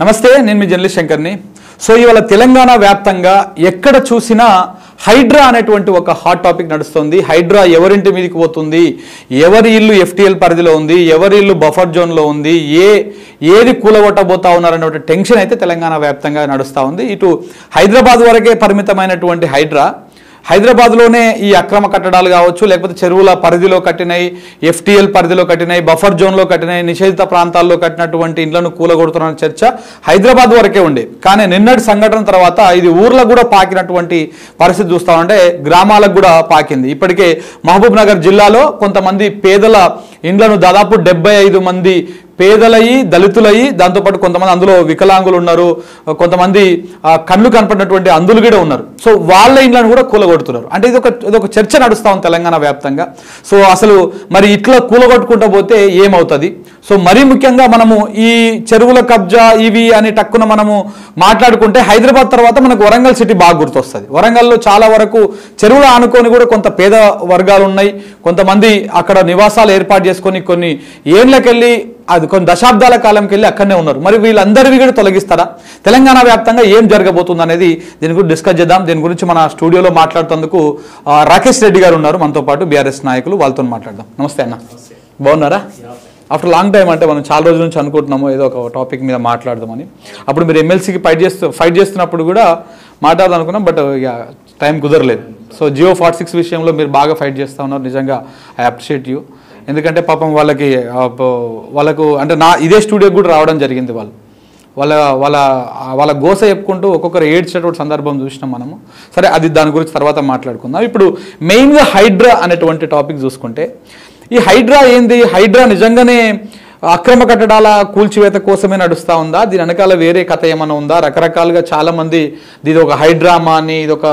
నమస్తే, నేను మీ journalist శంకర్ని. So ఇవాళ తెలంగాణ వ్యాప్తంగా ఎక్కడ చూసినా హైడ్రా అనేటువంటి ఒక హాట్ టాపిక్ నడుస్తుంది. హైడ్రా ఎవరింటి మీదకి పోతుంది, ఎవరి ఇల్లు ఎఫ్టీఎల్ పరిధిలో ఉంది, ఎవరి ఇల్లు బఫర్ జోన్లో ఉంది, ఏది కూలగొట్టబోతా ఉన్నారనేటువంటి టెన్షన్ అయితే తెలంగాణ వ్యాప్తంగా నడుస్తూ ఉంది. ఇటు హైదరాబాద్ వరకే పరిమితమైనటువంటి హైదరాబాద్లోనే ఈ అక్రమ కట్టడాలు కావచ్చు, లేకపోతే చెరువుల పరిధిలో కట్టినాయి, ఎఫ్టీఎల్ పరిధిలో కట్టినాయి, బఫర్ జోన్లో కట్టినాయి, నిషేధిత ప్రాంతాల్లో కట్టినటువంటి ఇండ్లను కూలగొడుతున్న చర్చ హైదరాబాద్ వరకే ఉండే. కానీ నిన్నటి సంఘటన తర్వాత ఇది ఊర్లకు కూడా పాకినటువంటి పరిస్థితి చూస్తామంటే గ్రామాలకు కూడా పాకింది. ఇప్పటికే మహబూబ్ నగర్ జిల్లాలో కొంతమంది పేదల ఇండ్లను దాదాపు 75 మంది పేదలయ్యి, దళితులయ్యి, దాంతోపాటు కొంతమంది అందులో వికలాంగులు ఉన్నారు, కొంతమంది కళ్ళు కనపడినటువంటి అందులు కూడా ఉన్నారు. సో వాళ్ళ ఇండ్లను కూడా కూలగొడుతున్నారు. అంటే ఇదొక చర్చ నడుస్తూ ఉంది తెలంగాణ వ్యాప్తంగా. సో అసలు మరి ఇట్లా కూలగొట్టుకుంటూ పోతే ఏమవుతుంది? సో మరీ ముఖ్యంగా మనము ఈ చెరువుల కబ్జా ఇవి అని టక్కున మనము మాట్లాడుకుంటే హైదరాబాద్ తర్వాత మనకు వరంగల్ సిటీ బాగా గుర్తొస్తుంది. వరంగల్లో చాలా వరకు చెరువులు ఆనుకొని కూడా కొంత పేద వర్గాలు ఉన్నాయి. కొంతమంది అక్కడ నివాసాలు ఏర్పాటు చేసుకొని కొన్ని ఏళ్ళకెళ్ళి అది కొన్ని దశాబ్దాల కాలంకి వెళ్ళి అక్కడనే ఉన్నారు. మరి వీళ్ళందరివి కూడా తొలగిస్తారా? తెలంగాణ వ్యాప్తంగా ఏం జరగబోతుంది అనేది దీని గురించి డిస్కస్ చేద్దాం. దీని గురించి మన స్టూడియోలో మాట్లాడుతందుకు రాకేష్ రెడ్డి గారు ఉన్నారు మనతో పాటు, బీఆర్ఎస్ నాయకులు, వాళ్ళతో మాట్లాడదాం. నమస్తే అన్న, బాగున్నారా? ఆఫ్టర్ లాంగ్ టైం, అంటే మనం చాలా రోజుల నుంచి అనుకుంటున్నాము ఏదో ఒక టాపిక్ మీద మాట్లాడదామని. అప్పుడు మీరు ఎమ్మెల్సీకి ఫైట్ చేస్తున్నప్పుడు కూడా మాట్లాడదాం అనుకున్నాం, బట్ ఇక టైం కుదరలేదు. సో జియో 46 విషయంలో మీరు బాగా ఫైట్ చేస్తూ ఉన్నారు. నిజంగా ఐ అప్రిషియేట్ యూ. ఎందుకంటే పాపం వాళ్ళకు అంటే ఇదే స్టూడియోకి కూడా రావడం జరిగింది. వాళ్ళ గోస చెప్పుకుంటూ ఒక్కొక్కరు ఏడ్చేటువంటి సందర్భం చూసినాం మనము. సరే, అది దాని గురించి తర్వాత మాట్లాడుకుందాం. ఇప్పుడు మెయిన్గా హైడ్రా అనేటువంటి టాపిక్ చూసుకుంటే, ఈ హైడ్రా ఏంది? హైడ్రా నిజంగానే అక్రమ కట్టడాల కూల్చివేత కోసమే నడుస్తూ ఉందా? దీని వెనకాల వేరే కథ ఏమైనా ఉందా? రకరకాలుగా చాలామంది ఇది ఒక హైడ్రామా అని, ఇదొక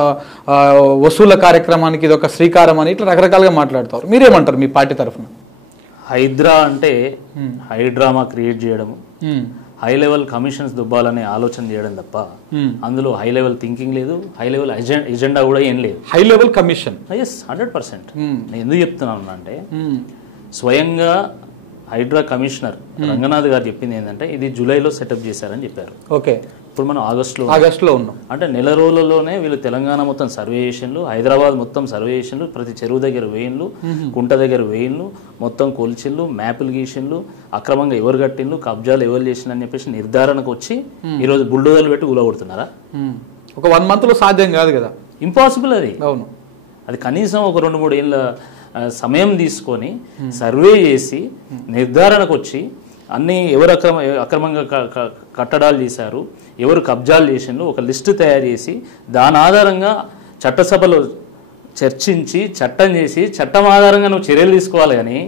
వసూల కార్యక్రమానికి ఇదొక శ్రీకారం అని ఇట్లా రకరకాలుగా మాట్లాడతారు. మీరేమంటారు మీ పార్టీ తరఫున? హైడ్రా అంటే హైడ్రామా క్రియేట్ చేయడము, హై లెవెల్ కమిషన్స్ దుబ్బాలనే ఆలోచన చేయడం తప్ప అందులో హై లెవెల్ థింకింగ్ లేదు, హై లెవెల్ ఎజెండా కూడా ఏం లేదు. High level commission 100%. నేను ఎందుకు చెప్తున్నాను అంటే, స్వయంగా హైడ్రా కమిషనర్ రంగనాథ్ గారు చెప్పింది ఏంటంటే ఇది జూలైలో సెటప్ చేశారని చెప్పారు. ఓకే, ఇప్పుడు మనం ఆగస్టులో ఉన్నాం. అంటే నెల రోజులలోనే వీళ్ళు తెలంగాణ మొత్తం సర్వే చేసిండ్రు, హైదరాబాద్ మొత్తం సర్వే చేసిండ్రు, ప్రతి చెరువు దగ్గర వేయిండ్లు, కుంట దగ్గర వేయిండ్లు, మొత్తం కొలిచిండ్లు, మ్యాపులు గీసిండ్లు, అక్రమంగా ఎవరు కట్టిండ్లు, కబ్జాలు ఎవరు చేసిండ్రు అని చెప్పేసి నిర్ధారణకు వచ్చి ఈరోజు బుల్డోజర్లు పెట్టి ఊలగొడుతున్నారా? ఒక 1 monthలో సాధ్యం కాదు కదా, ఇంపాసిబుల్ అది. అవును, అది కనీసం ఒక 2-3 ఏళ్ళ సమయం తీసుకొని సర్వే చేసి నిర్ధారణకు వచ్చి అన్ని ఎవరు అక్రమంగా కట్టడాలు చేశారు, ఎవరు కబ్జాలు చేసిండ్రు ఒక లిస్టు తయారు చేసి దాని ఆధారంగా చట్టసభలో చర్చించి చట్టం చేసి చట్టం ఆధారంగా నువ్వు చర్యలు తీసుకోవాలి. కానీ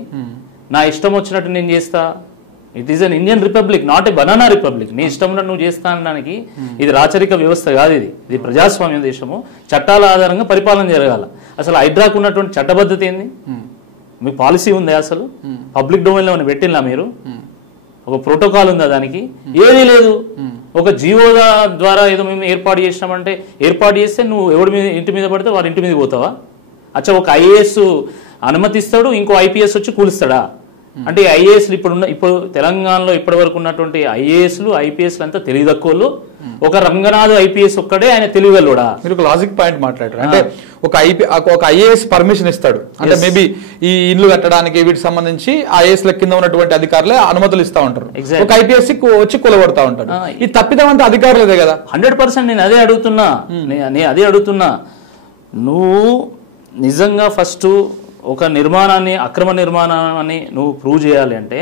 నా ఇష్టం వచ్చినట్టు నేను చేస్తా, it is an Indian republic, not a banana republic. నీ ఇష్టం ఉన్నట్టు నువ్వు చేస్తా అనడానికి ఇది రాచరిక వ్యవస్థ కాదు, ఇది ప్రజాస్వామ్య దేశము. చట్టాల ఆధారంగా పరిపాలన జరగాల. అసలు హైడ్రాకు ఉన్నటువంటి చట్టబద్ధత ఏంది? మీకు పాలసీ ఉందా? అసలు పబ్లిక్ డొమైన్లో ఏమైనా పెట్టినా మీరు? ఒక ప్రోటోకాల్ ఉందా దానికి? ఏదీ లేదు. ఒక జియో ద్వారా ఏదో మేము ఏర్పాటు చేసినామంటే ఏర్పాటు చేస్తే నువ్వు ఎవరి మీద ఇంటి మీద పడితే వారి ఇంటి మీద పోతావా? అచ్చా, ఒక ఐఏఎస్ అనుమతిస్తాడు, ఇంకో ఐపీఎస్ వచ్చి కూలుస్తాడా? అంటే ఐఏఎస్లు ఇప్పుడు తెలంగాణలో ఇప్పటి వరకు ఉన్నటువంటి ఐఏఎస్లు ఐపీఎస్లు అంతా తెలివి తక్కువలు. ఒక రంగనాథ్ ఐపీఎస్ ఒక్కడే ఆయన తెలివిగలడా? మీరు ఒక లాజిక్ పాయింట్ మాట్లాడారు. అంటే ఒక ఐఏఎస్ పర్మిషన్ ఇస్తాడు, అంటే మేబీ ఈ ఇల్లు కట్టడానికి వీటికి సంబంధించి ఐఏఎస్ కింద ఉన్నటువంటి అధికారులే అనుమతులు ఇస్తా ఉంటారు. ఒక ఐపీఎస్ వచ్చి కూలగొడతా ఉంటాడు. ఈ తప్పిదం అంతా అధికారులదే కదా. 100% నేను అదే అడుగుతున్నా. నువ్వు నిజంగా ఫస్ట్ ఒక నిర్మాణాన్ని, అక్రమ నిర్మాణాన్ని నువ్వు ప్రూవ్ చేయాలి అంటే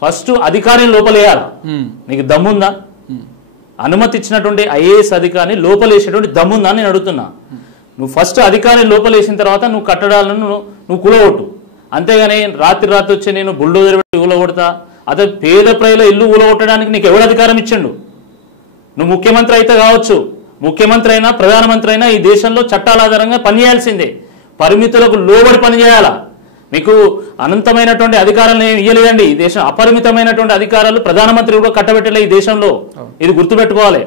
ఫస్ట్ అధికారిని లోపలేయాలి. నీకు దమ్ముందా? అనుమతి ఇచ్చినటువంటి ఐఏఎస్ అధికారిని లోపలేసేటువంటి దమ్ముందా నేను అడుగుతున్నా. నువ్వు ఫస్ట్ అధికారిని లోపలేసిన తర్వాత నువ్వు కట్టడాలను నువ్వు కూలగొట్టు. అంతేగాని రాత్రి వచ్చి నేను బుల్డోజర్ పెట్టి కూలగొడతా, అదే పేద ప్రజల ఇల్లు కూలగొట్టడానికి నీకు ఎవరు అధికారం ఇచ్చిండు? నువ్వు ముఖ్యమంత్రి అయితే కావచ్చు, ముఖ్యమంత్రి అయినా ప్రధానమంత్రి అయినా ఈ దేశంలో చట్టాల ఆధారంగా పనిచేయాల్సిందే, పరిమితులకు లోబడి పనిచేయాలా. మీకు అనంతమైనటువంటి అధికారాలు ఏమి ఇవ్వలేదండి ఈ దేశం. అపరిమితమైనటువంటి అధికారాలు ప్రధానమంత్రి కూడా కట్టబెట్టలే ఈ దేశంలో. ఇది గుర్తుపెట్టుకోవాలి.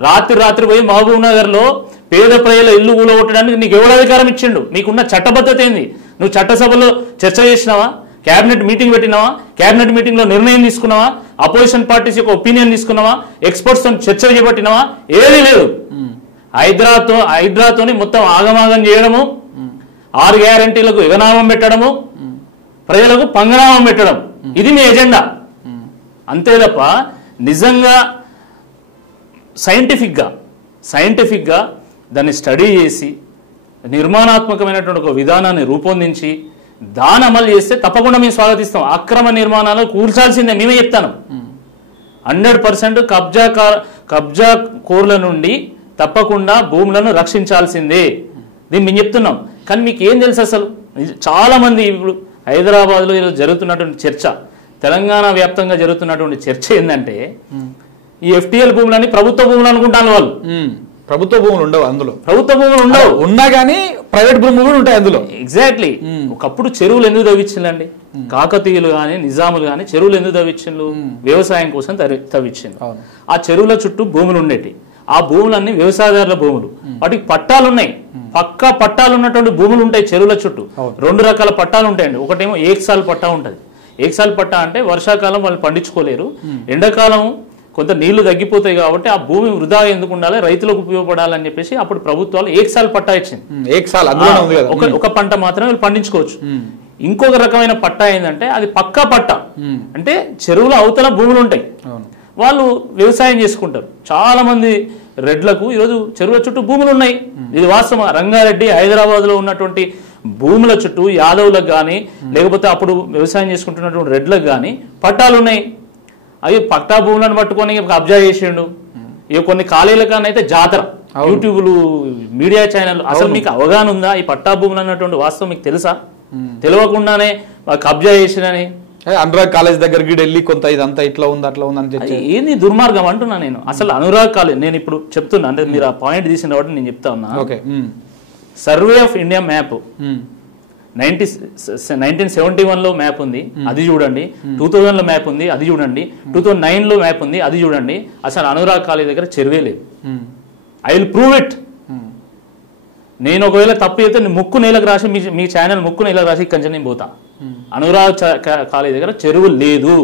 రాత్రి పోయి మహబూబ్ నగర్ లో పేద ప్రజల ఇల్లు కూలగొట్టడానికి నీకు ఎవరు అధికారం ఇచ్చిండు? నీకున్న చట్టబద్ధత ఏంది? నువ్వు చట్టసభలో చర్చ చేసినావా? క్యాబినెట్ మీటింగ్ పెట్టినావా? క్యాబినెట్ మీటింగ్ లో నిర్ణయం తీసుకున్నావా? అపోజిషన్ పార్టీస్ యొక్క ఒపీనియన్ తీసుకున్నావా? ఎక్స్పర్ట్స్ తో చర్చ చేపట్టినావా? ఏదీ లేదు. హైడ్రాతోని మొత్తం ఆగమాగం చేయడము, 6 గ్యారంటీలకు ఎగనామం పెట్టడము, ప్రజలకు పంగనామం పెట్టడం, ఇది మీ ఎజెండా. అంతే తప్ప నిజంగా సైంటిఫిక్గా దాన్ని స్టడీ చేసి నిర్మాణాత్మకమైనటువంటి ఒక విధానాన్ని రూపొందించి దాన్ని అమలు చేస్తే తప్పకుండా మేము స్వాగతిస్తాం. అక్రమ నిర్మాణాలు కూల్చాల్సిందే, మేమే చెప్తాను. 100% కబ్జా కోర్ల నుండి తప్పకుండా భూములను రక్షించాల్సిందే, దీన్ని మేము చెప్తున్నాం. కానీ మీకు ఏం తెలుసు అసలు? చాలా మంది ఇప్పుడు హైదరాబాద్లో ఈరోజు జరుగుతున్నటువంటి చర్చ, తెలంగాణ వ్యాప్తంగా జరుగుతున్నటువంటి చర్చ ఏంటంటే ఈ FTL భూములని ప్రభుత్వ భూములు అనుకుంటాను వాళ్ళు. ప్రభుత్వ భూములు ఉండవు అందులో, ప్రభుత్వ భూములు ఉండవు, ఉన్నా కానీ ప్రైవేట్ భూములు కూడా ఉంటాయి అందులో. ఎగ్జాక్ట్లీ. ఒకప్పుడు చెరువులు ఎందుకు తవ్వించిందండి? కాకతీయులు కానీ నిజాములు కానీ చెరువులు ఎందుకు తవ్వించిండ్రు? వ్యవసాయం కోసం తవ్వించిండ్రు. ఆ చెరువుల చుట్టూ భూములు ఉండేటి. ఆ భూములన్నీ వ్యవసాయదారుల భూములు, వాటికి పట్టాలు ఉన్నాయి. పక్కా పట్టాలు ఉన్నటువంటి భూములు ఉంటాయి చెరువుల చుట్టూ. 2 రకాల పట్టాలు ఉంటాయండి. ఒకటేమో ఏకసాల్ పట్టా ఉంటుంది. ఏకసాల్ పట్టా అంటే వర్షాకాలం వాళ్ళు పండించుకోలేరు, ఎండాకాలం కొంత నీళ్లు తగ్గిపోతాయి కాబట్టి ఆ భూమి వృధా ఎందుకు ఉండాలి, రైతులకు ఉపయోగపడాలని చెప్పేసి అప్పుడు ప్రభుత్వాలు ఏకసాల్ పట్టా ఇచ్చింది. ఒక పంట మాత్రమే వీళ్ళు పండించుకోవచ్చు. ఇంకొక రకమైన పట్టా ఏంటంటే అది పక్కా పట్టా, అంటే చెరువుల అవతల భూములు ఉంటాయి, వాళ్ళు వ్యవసాయం చేసుకుంటారు. చాలా మంది రెడ్లకు ఈరోజు చెరువుల చుట్టూ భూములు ఉన్నాయి. ఇది వాస్తవం. రంగారెడ్డి, హైదరాబాద్ లో ఉన్నటువంటి భూముల చుట్టూ యాదవులకు కానీ లేకపోతే అప్పుడు వ్యవసాయం చేసుకుంటున్నటువంటి రెడ్లకు కానీ పట్టాలు ఉన్నాయి. అవి పట్టా భూములను పట్టుకొని కబ్జా చేసిండు. ఇక కొన్ని ఖాళీలకనైతే జాతర, యూట్యూబ్లు, మీడియా ఛానల్. అసలు మీకు అవగాహన ఉందా ఈ పట్టా భూములు అన్నటువంటి వాస్తవం మీకు తెలుసా? తెలియకుండానే కబ్జా చేసినని అనురాగ్ కాలేజ్ దగ్గరికి వెళ్ళి కొంత ఇదంతా ఇట్లా ఉంది అట్లా ఉంది అని చెప్పి ఏంది దుర్మార్గం అంటున్నా నేను. అసలు అనురాగ్ కాలేజ్ నేను ఇప్పుడు చెప్తున్నా, అంటే మీరు ఆ పాయింట్ తీసిన కాబట్టి నేను చెప్తా ఉన్నా. సర్వే ఆఫ్ ఇండియా మ్యాప్ 1971 లో మ్యాప్ ఉంది, అది చూడండి. 2000 లో మ్యాప్ ఉంది, అది చూడండి. 2009 లో మ్యాప్ ఉంది, అది చూడండి. అసలు అనురాగ్ కాలేజ్ దగ్గర చెరువే లేదు. I will prove it. నేను ఒకవేళ తప్పు అయితే ముక్కు నేలకు రాసి మీ ఛానల్ ముక్కు నేలకు రాసి ఇక్కడి నుంచి నేను పోతా. అనురాగ్ కాలేజ్ దగ్గర చెరువు లేదు,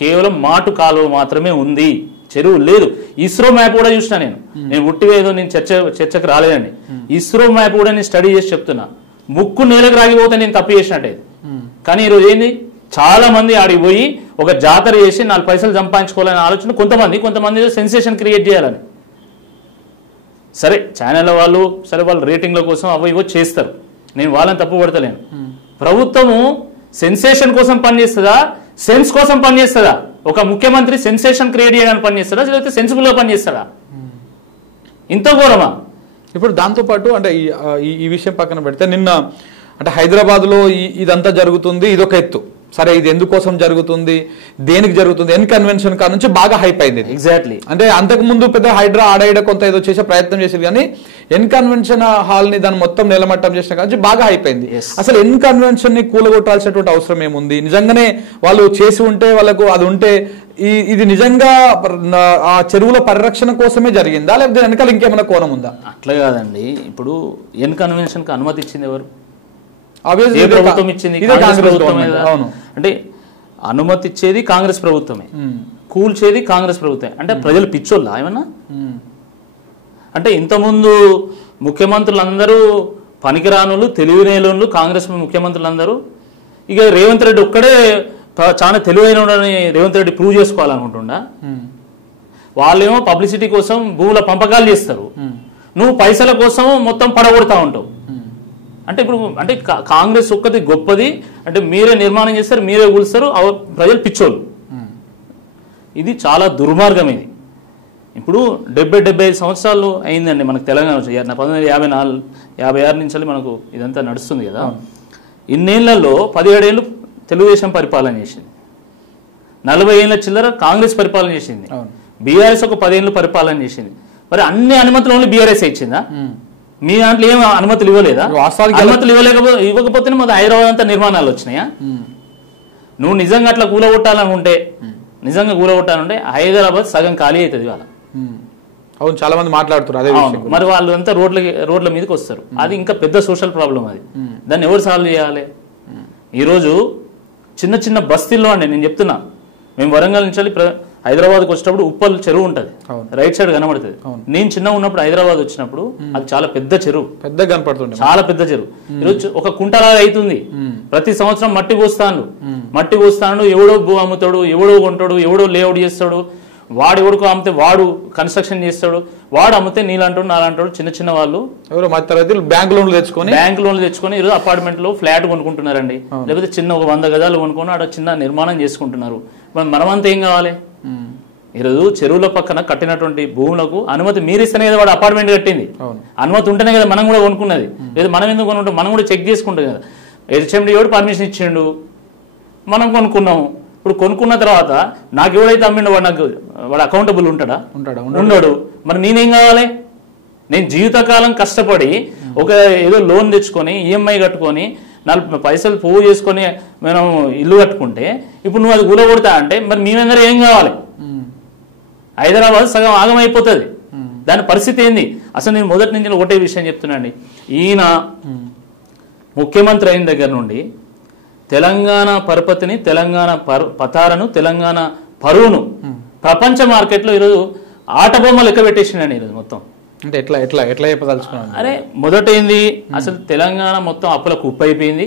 కేవలం మాటు కాలువ మాత్రమే ఉంది, చెరువు లేదు. ఇస్రో మ్యాప్ కూడా చూసినా నేను ఉట్టిగా ఏదో నేను చర్చకు రాలేదండి. ఇస్రో మ్యాప్ కూడా నేను స్టడీ చేసి చెప్తున్నా. ముక్కు నేలకు రాగిపోతే నేను తప్పు చేసినట్టే. కానీ ఈరోజు ఏంది, చాలా మంది ఆడికి పోయి ఒక జాతర చేసి 4 పైసలు సంపాదించుకోవాలనే ఆలోచన కొంతమంది సెన్సేషన్ క్రియేట్ చేయాలని. సరే ఛానల్ వాళ్ళు సరే వాళ్ళ రేటింగ్ల కోసం ఇవో చేస్తారు, నేను వాళ్ళని తప్పు పడతలేను. ప్రభుత్వము సెన్సేషన్ కోసం పనిచేస్తుందా, సెన్స్ కోసం పనిచేస్తుందా? ఒక ముఖ్యమంత్రి సెన్సేషన్ క్రియేట్ చేయడానికి పనిచేస్తాడా, లేకపోతే సెన్సిబుల్ గా పనిచేస్తాడా? ఇంత ఘోరమా? ఇప్పుడు దాంతోపాటు అంటే ఈ విషయం పక్కన పెడితే నిన్న అంటే హైదరాబాద్లో ఇదంతా జరుగుతుంది, ఇదొక ఎత్తు. సరే ఇది ఎందుకోసం జరుగుతుంది, దేనికి జరుగుతుంది, ఎన్ కన్వెన్షన్ కా నుంచి బాగా హైప్ అయింది. ఎగ్జాక్ట్లీ. అంటే అంతకు ముందు పెద్ద హైడ్రా ఆడైడ కొంత ఏదో చేసే ప్రయత్నం చేసేది, కానీ ఎన్ కన్వెన్షన్ హాల్ ని దాన్ని మొత్తం నిలమట్టం చేసిన కానీ బాగా హైప్ అయింది. అసలు ఎన్ కన్వెన్షన్ ని కూలగొట్టాల్సినటువంటి అవసరం ఏముంది? నిజంగానే వాళ్ళు చేసి ఉంటే వాళ్ళకు అది ఉంటే ఇది నిజంగా ఆ చెరువుల పరిరక్షణ కోసమే జరిగిందా, లేకపోతే వెనకాల ఇంకేమైనా కోణం ఉందా? అట్లా కాదండి. ఇప్పుడు ఎన్ కన్వెన్షన్ కి అనుమతి ఇచ్చింది ఎవరు? ప్రభుత్వం ఇచ్చింది, అంటే అనుమతి ఇచ్చేది కాంగ్రెస్ ప్రభుత్వమే, కూల్చేది కాంగ్రెస్ ప్రభుత్వమే. అంటే ప్రజలు పిచ్చోళ్ళా ఏమన్నా? అంటే ఇంతకుముందు ముఖ్యమంత్రులందరూ పనికిరానులు, తెలివినేలు కాంగ్రెస్ ముఖ్యమంత్రులందరూ. ఇక రేవంత్ రెడ్డి ఒక్కడే చాలా తెలివైనని రేవంత్ రెడ్డి ప్రూవ్ చేసుకోవాలనుకుంటుండా. వాళ్ళేమో పబ్లిసిటీ కోసం భూముల పంపకాలు చేస్తారు, నువ్వు పైసల కోసం మొత్తం పడగొడతా ఉంటావు. అంటే ఇప్పుడు అంటే కాంగ్రెస్ ఒక్కది గొప్పది, అంటే మీరే నిర్మాణం చేస్తారు, మీరే కూలుస్తారు, ప్రజలు పిచ్చోళ్ళు. ఇది చాలా దుర్మార్గం. ఇది ఇప్పుడు 70-75 సంవత్సరాలు అయిందండి మనకు తెలంగాణ. 1956 నుంచి మనకు ఇదంతా నడుస్తుంది కదా. ఇన్నేళ్లలో 17 ఏళ్ళు తెలుగుదేశం పరిపాలన చేసింది, 40 ఏళ్ళ చిల్లర కాంగ్రెస్ పరిపాలన చేసింది, బీఆర్ఎస్ ఒక 10 ఏళ్ళు పరిపాలన చేసింది. మరి అన్ని అనుమతులు ఓన్లీ బీఆర్ఎస్ ఇచ్చిందా? మీ దాంట్లో ఏం అనుమతులు ఇవ్వలేదా? అనుమతులు ఇవ్వకపోతే మొదటి హైదరాబాద్ అంతా నిర్మాణాలు వచ్చినాయా? నువ్వు నిజంగా అట్లా కూలగొట్టాలనుకుంటే హైదరాబాద్ సగం ఖాళీ అవుతుంది వాళ్ళ. అవును, చాలా మంది మాట్లాడుతున్నారు. మరి వాళ్ళు అంతా రోడ్ల మీదకి వస్తారు. అది ఇంకా పెద్ద సోషల్ ప్రాబ్లం. అది దాన్ని ఎవరు సాల్వ్ చేయాలి? ఈరోజు చిన్న చిన్న బస్తీల్లో అండి నేను చెప్తున్నా. మేము వరంగల్ నుంచి హైదరాబాద్కి వచ్చేటప్పుడు ఉప్పల్ చెరువు ఉంటుంది, రైట్ సైడ్ కనబడుతుంది. నేను చిన్నగా ఉన్నప్పుడు హైదరాబాద్ వచ్చినప్పుడు అది చాలా పెద్ద చెరువు, పెద్ద కనపడుతుంది, చాలా పెద్ద చెరువు. ఈరోజు ఒక కుంటలాగా అవుతుంది. ప్రతి సంవత్సరం మట్టి పోస్తాను, ఎవడో భూ అమ్ముతాడు, ఎవడో కొంటాడు, ఎవడో లేఅవుట్ చేస్తాడు, వాడు ఎవడికో అమ్మితే వాడు కన్స్ట్రక్షన్ చేస్తాడు, వాడు అమ్మితే నీలాంటాడు నాలాంటాడు చిన్న చిన్న వాళ్ళు ఎవరో బ్యాంక్ లోన్లు తెచ్చుకొని ఈరోజు అపార్ట్మెంట్ లో ఫ్లాట్ కొనుక్కుంటున్నారండి. లేకపోతే చిన్న ఒక 100 గజాలు కొనుక్కొని అక్కడ చిన్న నిర్మాణం చేసుకుంటున్నారు. మనమంతా ఏం కావాలి? ఈరోజు చెరువుల పక్కన కట్టినటువంటి భూములకు అనుమతి మీరిస్తేనే కదా వాడు అపార్ట్మెంట్ కట్టింది. అనుమతి ఉంటేనే కదా మనం కూడా కొనుక్కున్నది. లేదా మనం ఎందుకు కొనుక్కుంటాం? మనం కూడా చెక్ చేసుకుంటాం కదా. హెచ్ఎండి ఎవడు పర్మిషన్ ఇచ్చిండు, మనం కొనుక్కున్నాము. ఇప్పుడు కొనుక్కున్న తర్వాత నాకు ఎవడైతే అమ్మిండో వాడు అకౌంటబుల్ ఉండడు. మరి నేనేం కావాలి? నేను జీవితకాలం కష్టపడి ఒక ఏదో లోన్ తెచ్చుకొని ఈఎంఐ కట్టుకొని 40 పైసలు పోగు చేసుకొని మనం ఇల్లు కట్టుకుంటే ఇప్పుడు నువ్వు అది కూలగొడతా అంటే మరి మేమందరూ ఏం కావాలి? హైదరాబాద్ సగం ఆగమైపోతుంది. దాని పరిస్థితి ఏంది? అసలు నేను మొదటి నుంచి ఒకటే విషయం చెప్తున్నాండి. ఈయన ముఖ్యమంత్రి అయిన దగ్గర నుండి తెలంగాణ పరపతిని, తెలంగాణ పతారను, తెలంగాణ పరువును ప్రపంచ మార్కెట్లో ఈరోజు ఆట బొమ్మ లెక్క పెట్టేసిండండి ఈరోజు మొత్తం. అంటే ఎట్లా ఎట్లా ఎట్లా చెప్పదలుచుకున్నాను? అరే మొదట ఏంది, అసలు తెలంగాణ మొత్తం అప్పులకు ఉప్పు అయిపోయింది,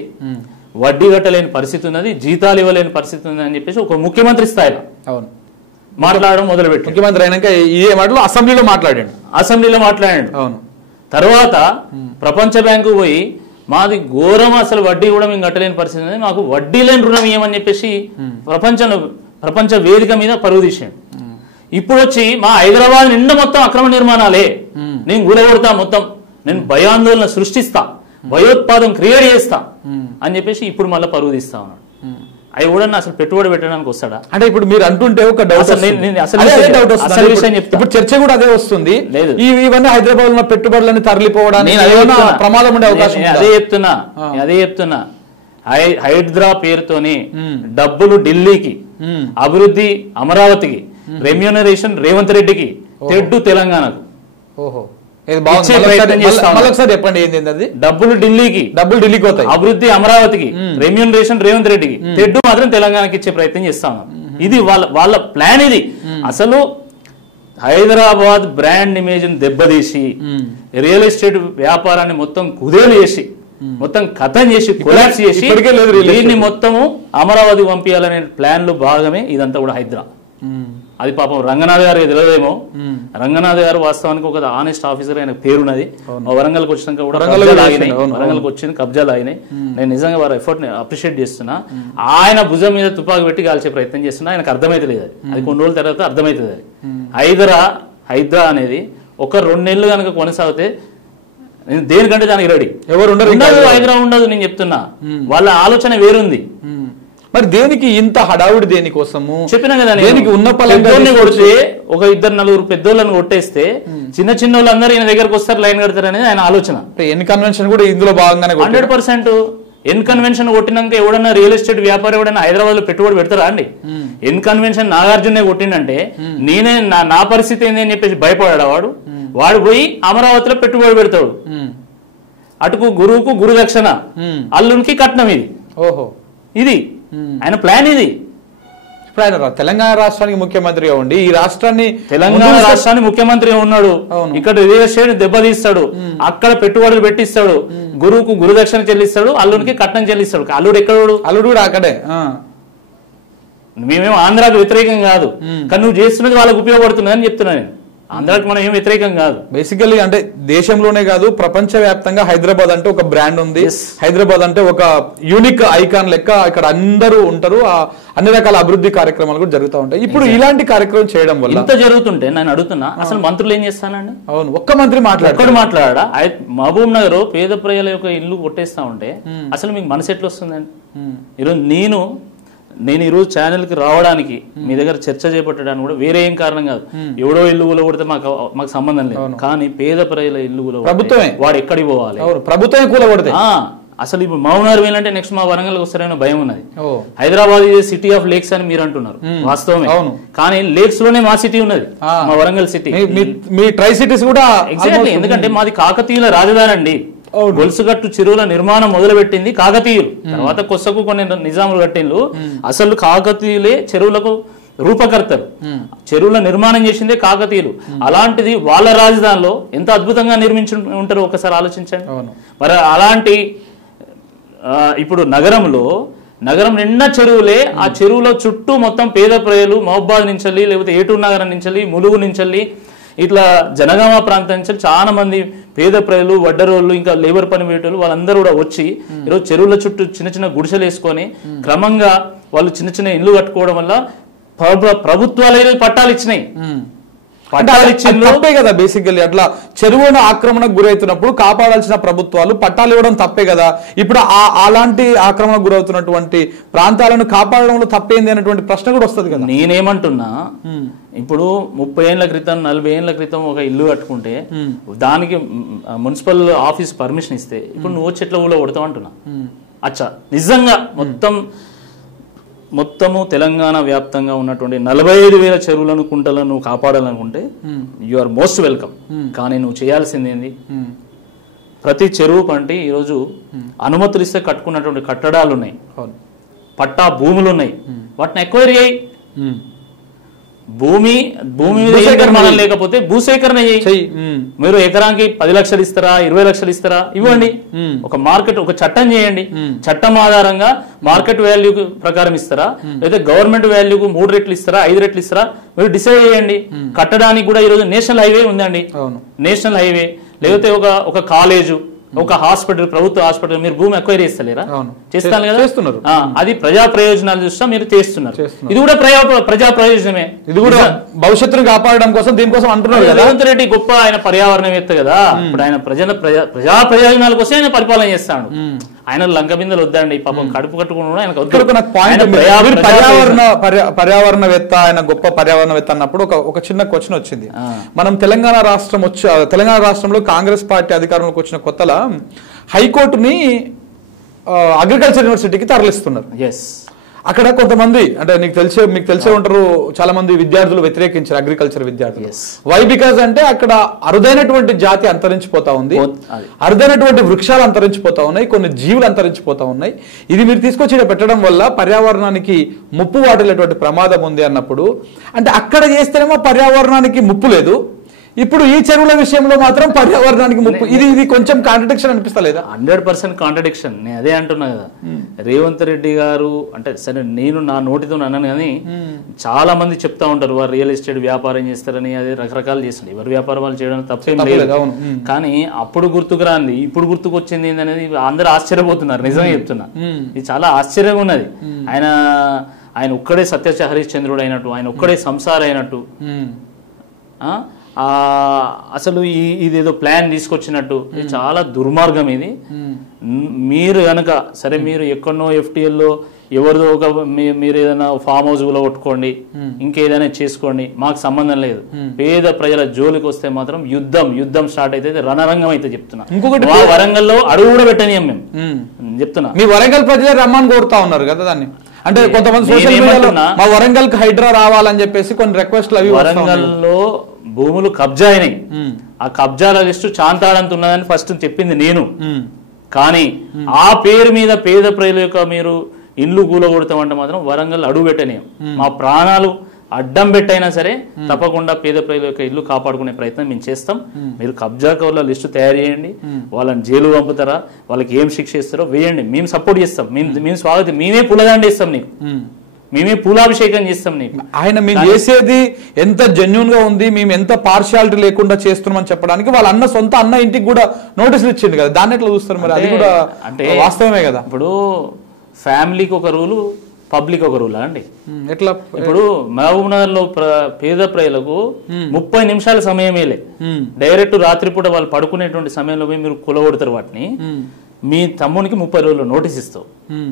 వడ్డీ కట్టలేని పరిస్థితి ఉన్నది, జీతాలు ఇవ్వలేని పరిస్థితి ఉంది అని చెప్పేసి ఒక ముఖ్యమంత్రి స్థాయిలో అవును మాట్లాడడం మొదలుపెట్టి, ముఖ్యమంత్రి అయినాక ఇదే మాటలు అసెంబ్లీలో మాట్లాడాడు. అవును. తర్వాత ప్రపంచ బ్యాంకు పోయి మాది ఘోరం, అసలు వడ్డీ కూడా మేము కట్టలేని పరిస్థితి ఉంది, మాకు వడ్డీ లేని రుణం ఇవ్వమని చెప్పేసి ప్రపంచ వేదిక మీద పరువు తీసాడు. ఇప్పుడు వచ్చి మా హైదరాబాద్ నిండా మొత్తం అక్రమ నిర్మాణాలే, నేను గురగొడతా, మొత్తం నేను భయాందోళన సృష్టిస్తా, భయోత్పాదం క్రియేట్ చేస్తా అని చెప్పేసి ఇప్పుడు మళ్ళీ పరువు తీస్తా ఉన్నాడు. అవి కూడా అసలు పెట్టుబడి పెట్టడానికి వస్తాడా? అంటే ఇప్పుడు మీరు అంటుంటే ఒక డౌట్ ఇప్పుడు చర్చ కూడా అదే వస్తుంది. ఇవన్నీ హైదరాబాద్ లో పెట్టుబడులను తరలిపోవడానికి ప్రమాదం ఉండే అవకాశం. అదే చెప్తున్నా హైడ్రా పేరుతోని డబ్బులు ఢిల్లీకి, అభివృద్ధి అమరావతికి, రెమ్యూనరేషన్ రేవంత్ రెడ్డికి, తెడ్డు తెలంగాణకు. చెప్పండి ఏంటి? డబ్బులు ఢిల్లీకి పోతాయి, అభివృద్ధి అమరావతికి, రెమ్యూనరేషన్ రేవంత్ రెడ్డికి, తెడ్డు మాత్రం తెలంగాణకి ఇచ్చే ప్రయత్నం చేస్తా ఉన్నాం. ఇది వాళ్ళ ప్లాన్. ఇది అసలు హైదరాబాద్ బ్రాండ్ ఇమేజ్ దెబ్బతీసి రియల్ ఎస్టేట్ వ్యాపారాన్ని మొత్తం కుదేలు చేసి మొత్తం కథం చేసి కొలాప్స్ చేసి దీన్ని మొత్తము అమరావతికి పంపించాలనే ప్లాన్ లో భాగమే ఇదంతా కూడా హైదరా. అది పాపం రంగనాథ్ గారు తెలియదేమో. రంగనాథ్ గారు వాస్తవానికి ఒక ఆనెస్ట్ ఆఫీసర్, ఆయన పేరున్నది. వరంగల్కి వచ్చినాక కూడా వరంగల్కి వచ్చింది, కబ్జాలు ఆగినాయి. నేను నిజంగా వారి ఎఫర్ట్ ని అప్రిషియేట్ చేస్తున్నా. ఆయన భుజం మీద తుపాకు పెట్టి కాల్చే ప్రయత్నం చేస్తున్నా. ఆయనకు అర్థమైతే లేదు, అది కొన్ని రోజుల తర్వాత అర్థమవుతుంది. అది హైదరా అనేది ఒక 2 నెలలు కనుక కొనసాగితే నేను దేనికంటే దానికి రెడీ. ఎవరు ఉండదు, హైదరా ఉండదు. నేను చెప్తున్నా, వాళ్ళ ఆలోచన వేరుంది. మరి దేనికి ఇంత హడావుడి? దేనికోసము చెప్పినా కదా, దేనికి ఉన్న పెద్దోళ్ళని కొడితే ఒక 2-4 పెద్దోళ్ళని కొట్టేస్తే చిన్న చిన్న వాళ్ళందరూ ఈయన దగ్గరకు వస్తారు, లైన్ కడతారు అనేది ఆయన ఆలోచన. ఎన్ కన్వెన్షన్ కూడా ఇందులో భాగంగానే 100%. ఎన్ కన్వెన్షన్ కొట్టినాక ఎవడన్నా రియల్ ఎస్టేట్ వ్యాపారి ఎవడన్నా హైదరాబాద్ లో పెట్టుబడి పెడతారా అండి? ఎన్ కన్వెన్షన్ నాగార్జునే కొట్టిండంటే నేనే నా పరిస్థితి ఏంది అని చెప్పేసి భయపడాడు వాడు పోయి అమరావతిలో పెట్టుబడి పెడతాడు. అటుకు గురువుకు గురుదక్షిణ, అల్లునికి కట్నం. ఇది ఇది ఆయన ప్లాన్. ఇది తెలంగాణ రాష్ట్రానికి ముఖ్యమంత్రిగా ఉండి ఈ రాష్ట్రాన్ని తెలంగాణ రాష్ట్రాన్ని ముఖ్యమంత్రిగా ఉన్నాడు. ఇక్కడ రియల్ ఎస్టేట్ దెబ్బతీస్తాడు, అక్కడ పెట్టుబడులు పెట్టిస్తాడు, గురువుకు గురుదక్షిణ చెల్లిస్తాడు, అల్లునికి కట్నం చెల్లిస్తాడు. అల్లుడు ఎక్కడు? అల్లుడు కూడా అక్కడే. మేమేమో ఆంధ్రాకు వ్యతిరేకం కాదు, కానీ నువ్వు చేస్తున్నది వాళ్ళకు ఉపయోగపడుతున్నది అని చెప్తున్నా నేను. ఆంధ్రాకి మనం ఏం వ్యతిరేకం కాదు. బేసికల్లీ అంటే దేశంలోనే కాదు ప్రపంచ వ్యాప్తంగా హైదరాబాద్ అంటే ఒక బ్రాండ్ ఉంది. హైదరాబాద్ అంటే ఒక యూనిక్ ఐకాన్ లెక్క ఇక్కడ అందరూ ఉంటారు. అన్ని రకాల అభివృద్ధి కార్యక్రమాలు కూడా జరుగుతూ ఉంటాయి. ఇప్పుడు ఇలాంటి కార్యక్రమం చేయడం వల్ల ఇంత జరుగుతుంటే నేను అడుగుతున్నా, అసలు మంత్రులు ఏం చేస్తానండి? అవును, ఒక్క మంత్రి మాట్లాడా మహబూబ్ నగర్ పేద ప్రజల యొక్క ఇల్లు కొట్టేస్తా ఉంటే అసలు మీకు మనసు ఎట్లా వస్తుందండి? ఈరోజు నేను ఈరోజు ఛానల్కి రావడానికి, మీ దగ్గర చర్చ చేపట్టడానికి కూడా వేరే ఏం కారణం కాదు. ఎవడో ఇల్లు కూలగొడితే మాకు సంబంధం లేదు. కానీ పేద ప్రజల ఇల్లు ప్రభుత్వమే, వాడు ఎక్కడికి పోవాలి? ప్రభుత్వమే కూలగొడితే అసలు ఇప్పుడు మహబూబ్నగర్ వేయాలంటే నెక్స్ట్ మా వరంగల్కి వస్తారనే భయం ఉన్నది. హైదరాబాద్ ఇది సిటీ ఆఫ్ లేక్స్ అని మీరు అంటున్నారు, వాస్తవమే. కానీ లేక్స్ లోనే మా సిటీ ఉన్నది, మా వరంగల్ సిటీ. మీ ట్రై సిటీస్ కూడా ఎగ్జాక్ట్లీ. ఎందుకంటే మాది కాకతీయుల రాజధాని అండి. గొలుసుగట్టు చెరువుల నిర్మాణం మొదలుపెట్టింది కాకతీయులు, తర్వాత కొసకు కొన్ని నిజాములు కట్టిండ్లు, అసలు కాకతీయులే చెరువులకు రూపకర్తలు, చెరువుల నిర్మాణం చేసిందే కాకతీయులు. అలాంటిది వాళ్ళ రాజధానిలో ఎంత అద్భుతంగా నిర్మించి ఉంటారో ఒకసారి ఆలోచించండి. మరి అలాంటి ఇప్పుడు నగరం నిండా చెరువులే, ఆ చెరువుల చుట్టూ మొత్తం పేద ప్రజలు మహబాద్ నుంచి లేకపోతే ఏటూరు నగరం నుంచి ములుగు నుంచి ఇట్లా జనగామ ప్రాంతం నుంచి చాలా మంది పేద ప్రజలు, వడ్డరోళ్ళు, ఇంకా లేబర్ పని పెట్టేళ్ళు వాళ్ళందరూ కూడా వచ్చి ఈరోజు చెరువుల చుట్టూ చిన్న చిన్న గుడిసెలు వేసుకొని క్రమంగా వాళ్ళు చిన్న చిన్న ఇల్లు కట్టుకోవడం వల్ల ప్రభుత్వాలు పట్టాలు ఇచ్చినాయి. తప్పే కదా బేసికల్లీ. అట్లా చెరువును ఆక్రమణకు గురవుతున్నప్పుడు కాపాడాల్సిన ప్రభుత్వాలు పట్టాలు ఇవ్వడం తప్పే కదా. ఇప్పుడు అలాంటి ఆక్రమణకు గురవుతున్నటువంటి ప్రాంతాలను కాపాడడంలో తప్పేంది అనేటువంటి ప్రశ్న కూడా వస్తుంది కదా. నేనేమంటున్నా, ఇప్పుడు 30 ఏళ్ల క్రితం 40 ఏళ్ల క్రితం ఒక ఇల్లు కట్టుకుంటే దానికి మున్సిపల్ ఆఫీస్ పర్మిషన్ ఇస్తే ఇప్పుడు నువ్వు చెట్ల ఊళ్ళో కొడతావు అంటున్నా. అచ్చా, నిజంగా మొత్తము తెలంగాణ వ్యాప్తంగా ఉన్నటువంటి 45,000 చెరువులను, కుంటలను కాపాడాలనుకుంటే యు ఆర్ మోస్ట్ వెల్కమ్. కానీ నువ్వు చేయాల్సింది ఏంది, ప్రతి చెరువు పంటి ఈరోజు అనుమతులు ఇస్తే కట్టుకున్నటువంటి కట్టడాలు ఉన్నాయి, పట్టా భూములు ఉన్నాయి, వాటిని ఎక్వైరీ అయ్యి భూమి మీద నిర్మాణం లేకపోతే భూసేకరణ చేయి. మీరు ఎకరానికి 10 లక్షలు ఇస్తారా, 20 లక్షలు ఇస్తారా, ఇవ్వండి. ఒక మార్కెట్, ఒక చట్టం చేయండి. చట్టం ఆధారంగా మార్కెట్ వాల్యూ ప్రకారం ఇస్తారా, లేదా గవర్నమెంట్ వాల్యూకు 3 రెట్లు ఇస్తారా, 5 రెట్లు ఇస్తారా, మీరు డిసైడ్ చేయండి. కట్టడానికి కూడా ఈరోజు నేషనల్ హైవే ఉందండి, నేషనల్ హైవే, లేకపోతే ఒక కాలేజు, ఒక హాస్పిటల్, ప్రభుత్వ హాస్పిటల్ మీరు భూమి ఎక్వైరీ చేస్తలేరా? చేస్తాను కదా. అది ప్రజా ప్రయోజనాలు చూస్తా మీరు చేస్తున్నారు. ఇది కూడా ప్రజా ప్రయోజనమే. ఇది కూడా భవిష్యత్తును కాపాడడం కోసం, దీనికోసం అంటున్నారు. రేవంత్ రెడ్డి గొప్ప ఆయన పర్యావరణవేత్త కదా. ఇప్పుడు ఆయన ప్రజా ప్రయోజనాల కోసం ఆయన పరిపాలన చేస్తాడు. ఆయన లంక బిందెలు వద్దండి, పాపం కడుపు కట్టుకుని పర్యావరణవేత్త, ఆయన గొప్ప పర్యావరణవేత్త అన్నప్పుడు ఒక చిన్న క్వశ్చన్ వచ్చింది. మనం తెలంగాణ రాష్ట్రంలో కాంగ్రెస్ పార్టీ అధికారంలోకి వచ్చిన కొత్తలా హైకోర్టుని అగ్రికల్చర్ యూనివర్సిటీకి తరలిస్తున్నారు. అక్కడ కొంతమంది, అంటే మీకు తెలిసే ఉంటారు, చాలా మంది విద్యార్థులు వ్యతిరేకించారు, అగ్రికల్చర్ విద్యార్థులు. వై? బికాజ్ అంటే అక్కడ అరుదైనటువంటి జాతి అంతరించిపోతా ఉంది, అరుదైనటువంటి వృక్షాలు అంతరించిపోతా ఉన్నాయి, కొన్ని జీవులు అంతరించిపోతా ఉన్నాయి. ఇది మీరు తీసుకొచ్చి పెట్టడం వల్ల పర్యావరణానికి ముప్పు వాటిల్లేటువంటి ప్రమాదం ఉంది అన్నప్పుడు, అంటే అక్కడ చేస్తేనేమో పర్యావరణానికి ముప్పు లేదు, ఇప్పుడు ఈ చెరువుల విషయంలో మాత్రం పర్యావరణానికి ముప్పు. ఇది కొంచెం కాంట్రడిక్షన్ అనిపిస్తలేదా? 100% కాంట్రడిక్షన్. నేను అదే అంటున్నా కదా. రేవంత్ రెడ్డి గారు అంటే సరే, నేను నా నోటితో అన్నాను, కానీ చాలా మంది చెప్తా ఉంటారు వారు రియల్ ఎస్టేట్ వ్యాపారం చేస్తారని, అదే రకరకాలు చేస్తారు. ఎవరి వ్యాపారం వాళ్ళు చేయడానికి తప్పేం లేదు. కానీ అప్పుడు గుర్తుకు రాంది ఇప్పుడు గుర్తుకు వచ్చింది ఏందనేది అందరూ ఆశ్చర్యపోతున్నారు. నిజంగా చెప్తున్నా, ఇది చాలా ఆశ్చర్యంగా ఉన్నది. ఆయన ఒక్కడే సత్యసాయి హరిశ్చంద్రుడు అయినట్టు, ఆయన ఒక్కడే సంసార్ అయినట్టు, అసలు ఇదేదో ప్లాన్ తీసుకొచ్చినట్టు, ఇది చాలా దుర్మార్గం. ఇది మీరు కనుక సరే, మీరు ఎక్కడనో FTLలో ఎవరిదో మీరు ఏదైనా ఫామ్ హౌస్ లో కొట్టుకోండి, ఇంకేదైనా చేసుకోండి, మాకు సంబంధం లేదు. పేద ప్రజల జోలికి వస్తే మాత్రం యుద్ధం స్టార్ట్ అయితే రణరంగం అయితే చెప్తున్నా. ఇంకొకటి, వరంగల్లో అడుగు కూడా పెట్టనీయం మేము చెప్తున్నా. మీ వరంగల్ ప్రజలే రమ్మని కోరుతా ఉన్నారు కదా దాన్ని. అంటే కొంతమంది సోషల్ మీడియాలో మా వరంగల్ కి హైడ్రా రావాలని చెప్పేసి కొన్ని రిక్వెస్ట్లు అవి. వరంగల్లో భూములు కబ్జా అయినాయి, ఆ కబ్జాల లిస్టు చాంతాడంత ఉన్నదని ఫస్ట్ చెప్పింది నేను. కానీ ఆ పేరు మీద పేద ప్రజల యొక్క మీరు ఇల్లు కూలగొడతామంటే మాత్రం వరంగల్ అడుగు పెట్టనే, మా ప్రాణాలు అడ్డం పెట్టైనా సరే తప్పకుండా పేద ప్రజల యొక్క ఇల్లు కాపాడుకునే ప్రయత్నం మేము చేస్తాం. మీరు కబ్జాకోర్ల లిస్టు తయారు చేయండి, వాళ్ళని జైలు పంపుతారా, వాళ్ళకి ఏం శిక్ష ఇస్తారో వేయండి, మేము సపోర్ట్ చేస్తాం, మేము స్వాగతం, మేమే పూలదండ ఇస్తాం నీకు, మేమే పూలాభిషేకం చేస్తాం నీకు. ఆయన మేము చేసేది ఎంత జెన్యూన్ గా ఉంది, మేము ఎంత పార్షియాలిటీ లేకుండా చేస్తున్నామని చెప్పడానికి వాళ్ళ సొంత అన్న ఇంటికి కూడా నోటీసులు ఇచ్చింది కదా, దాన్ని ఎట్లా చూస్తారు మరి? అది కూడా అంటే వాస్తవమే కదా. ఇప్పుడు ఫ్యామిలీకి ఒక రూలు, పబ్లిక్ ఒక రూలా అండి? ఎట్లా? ఇప్పుడు మహబూబ్ నగర్ లో పేద ప్రజలకు 30 నిమిషాల సమయమేలే, డైరెక్ట్ రాత్రిపూట వాళ్ళు పడుకునేటువంటి సమయంలో పోయి మీరు కూలగొడతారు వాటిని. మీ తమ్మునికి 30 రోజులు నోటీస్ ఇస్తావు.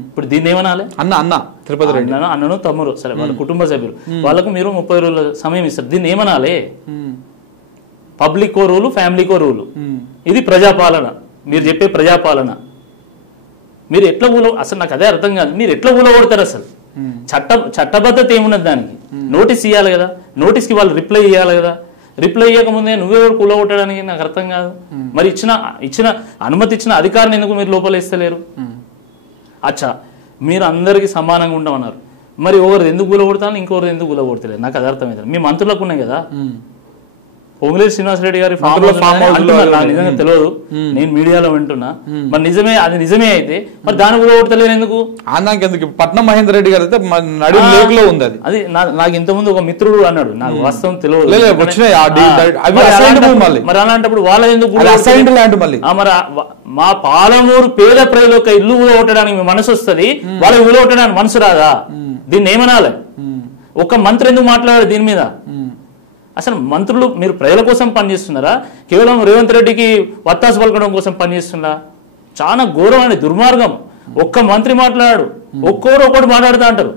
ఇప్పుడు దీన్ని ఏమనాలి? అన్న తిరుపతి రెడ్డి అన్నను తమ్ముడు సరే, వాళ్ళ కుటుంబ సభ్యులు, వాళ్ళకు మీరు 30 రోజుల సమయం ఇస్తారు. దీన్ని ఏమనాలి? పబ్లిక్ కో రూలు, ఫ్యామిలీ కో రూలు. ఇది ప్రజాపాలన, మీరు చెప్పే ప్రజాపాలన. మీరు ఎట్లా అసలు నాకు అదే అర్థం కాదు, మీరు ఎట్లా ఊలగొడతారు అసలు? చట్టబద్ధత ఏమున్నది దానికి? నోటీస్ ఇవ్వాలి కదా, నోటీస్కి వాళ్ళు రిప్లై ఇవ్వాలి కదా. రిప్లై ఇవ్వకముందే నువ్వెవరు కూలగొట్టడానికి నాకు అర్థం కాదు. మరి ఇచ్చిన అనుమతి ఇచ్చిన అధికారిని ఎందుకు మీరు లోపల ఇస్తలేరు? అచ్చా, మీరు అందరికీ సమానంగా ఉండమన్నారు, మరి ఒకరు ఎందుకు కూలగొడతాను, ఇంకొకరు ఎందుకు కూలగొడతలేదు? నాకు అది అర్థమవుతుంది. మీ మంత్రులకు ఉన్నాయి కదా, పొంగులేటి శ్రీనివాసరెడ్డి గారి నాకు నిజంగా తెలియదు, నేను మీడియాలో వింటున్నా. మరి నిజమే, అది నిజమే అయితే మరి దాని కూడా ఓడతలేరు ఎందుకు? ఎందుకు పట్నం మహేందర్ రెడ్డి గారు అయితే నడి లో ఉంది. అది నాకు ఇంతకుముందు ఒక మిత్రుడు అన్నాడు, నాకు వాస్తవం తెలియదు. మరి అలాంటప్పుడు వాళ్ళ ఎందుకు మరి మా పాలమూరు పేద ప్రజల యొక్క ఇల్లు ఊడగొట్టడానికి మీ మనసు వస్తుంది, వాళ్ళకి ఊడగొట్టడానికి మనసు రాదా? దీన్ని ఏమనాలి? ఒక్క మంత్రి ఎందుకు మాట్లాడారు దీని మీద? అసలు మంత్రులు మీరు ప్రజల కోసం పనిచేస్తున్నారా, కేవలం రేవంత్ రెడ్డికి వత్తాసు పలకడం కోసం పనిచేస్తున్నారా? చాలా ఘోరమైన దుర్మార్గం. ఒక్క మంత్రి మాట్లాడాడు, ఒక్కొక్కటి మాట్లాడుతూ అంటారు.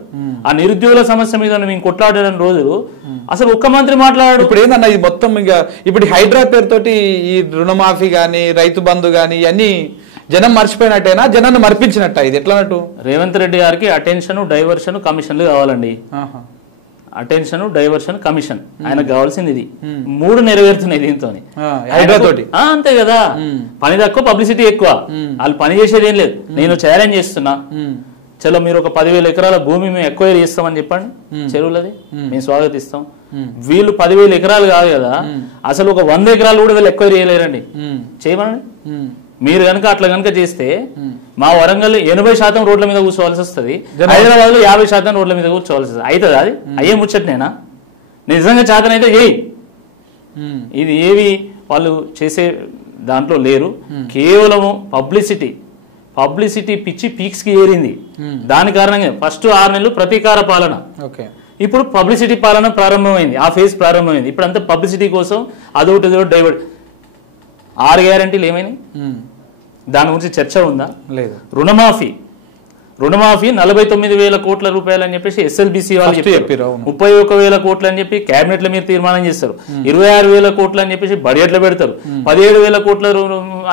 ఆ నిరుద్యోగుల సమస్య మీద మేము కొట్లాడిన రోజులు అసలు ఒక్క మంత్రి మాట్లాడాడు. ఇప్పుడు ఏందన్నా ఇది మొత్తం ఇంకా ఇప్పుడు హైడ్రా పేరుతోటి ఈ రుణమాఫీ గాని రైతు బంధు గాని ఇవన్నీ జనం మర్చిపోయినట్టేనా, జనాన్ని మర్పించినట్ట? ఇది ఎట్లన్నట్టు? రేవంత్ రెడ్డి గారికి అటెన్షన్, డైవర్షన్, కమిషన్లు కావాలండి. అటెన్షన్, డైవర్షన్, కమిషన్ ఆయనకు కావాల్సింది ఇది. 3 నెరవేరుతున్నాయి దీంతో. అంతే కదా, పని తక్కువ పబ్లిసిటీ ఎక్కువ. వాళ్ళు పని చేసేది ఏం లేదు. నేను ఛాలెంజ్ చేస్తున్నా, చలో మీరు ఒక 10,000 ఎకరాల భూమి మేము ఎక్వైర్ చేస్తామని చెప్పండి, చెరువులది మేము స్వాగతిస్తాం. వీళ్ళు 10,000 ఎకరాలు కాదు కదా, అసలు ఒక 100 ఎకరాలు కూడా వీళ్ళు ఎక్వైర్ చేయలేరండి. చేయమనండి. మీరు కనుక అట్లా కనుక చేస్తే మా వరంగల్ 80% రోడ్ల మీద కూర్చోవాల్సి వస్తుంది, హైదరాబాద్ లో 50% రోడ్ల మీద కూర్చోవాల్సి వస్తుంది. అవుతుంది అది? అయ్యే ముచ్చటనేనా? నిజంగా చేతనైతే చేయి. ఇది ఏవి వాళ్ళు చేసే దాంట్లో లేరు. కేవలము పబ్లిసిటీ పిచ్చి పీక్స్ కి ఏరింది. దాని కారణంగా ఫస్ట్ 6 నెలలు ప్రతీకార పాలన, ఇప్పుడు పబ్లిసిటీ పాలన ప్రారంభమైంది, ఆ ఫేజ్ ప్రారంభమైంది. ఇప్పుడు అంతా పబ్లిసిటీ కోసం అదొకటి డైవర్ట్. 6 గ్యారంటీలు ఏమైనాయి? దాని గురించి చర్చ ఉందా? లేదు. రుణమాఫీ 49,000 కోట్ల రూపాయలు అని చెప్పేసి ఎస్ఎల్బిసి వాళ్ళు చెప్పారు. 31,000 కోట్లు అని చెప్పి కేబినెట్ లో మీరు తీర్మానం చేస్తారు. 26,000 కోట్లు అని చెప్పేసి బడ్జెట్ లో పెడతారు. 17,000 కోట్ల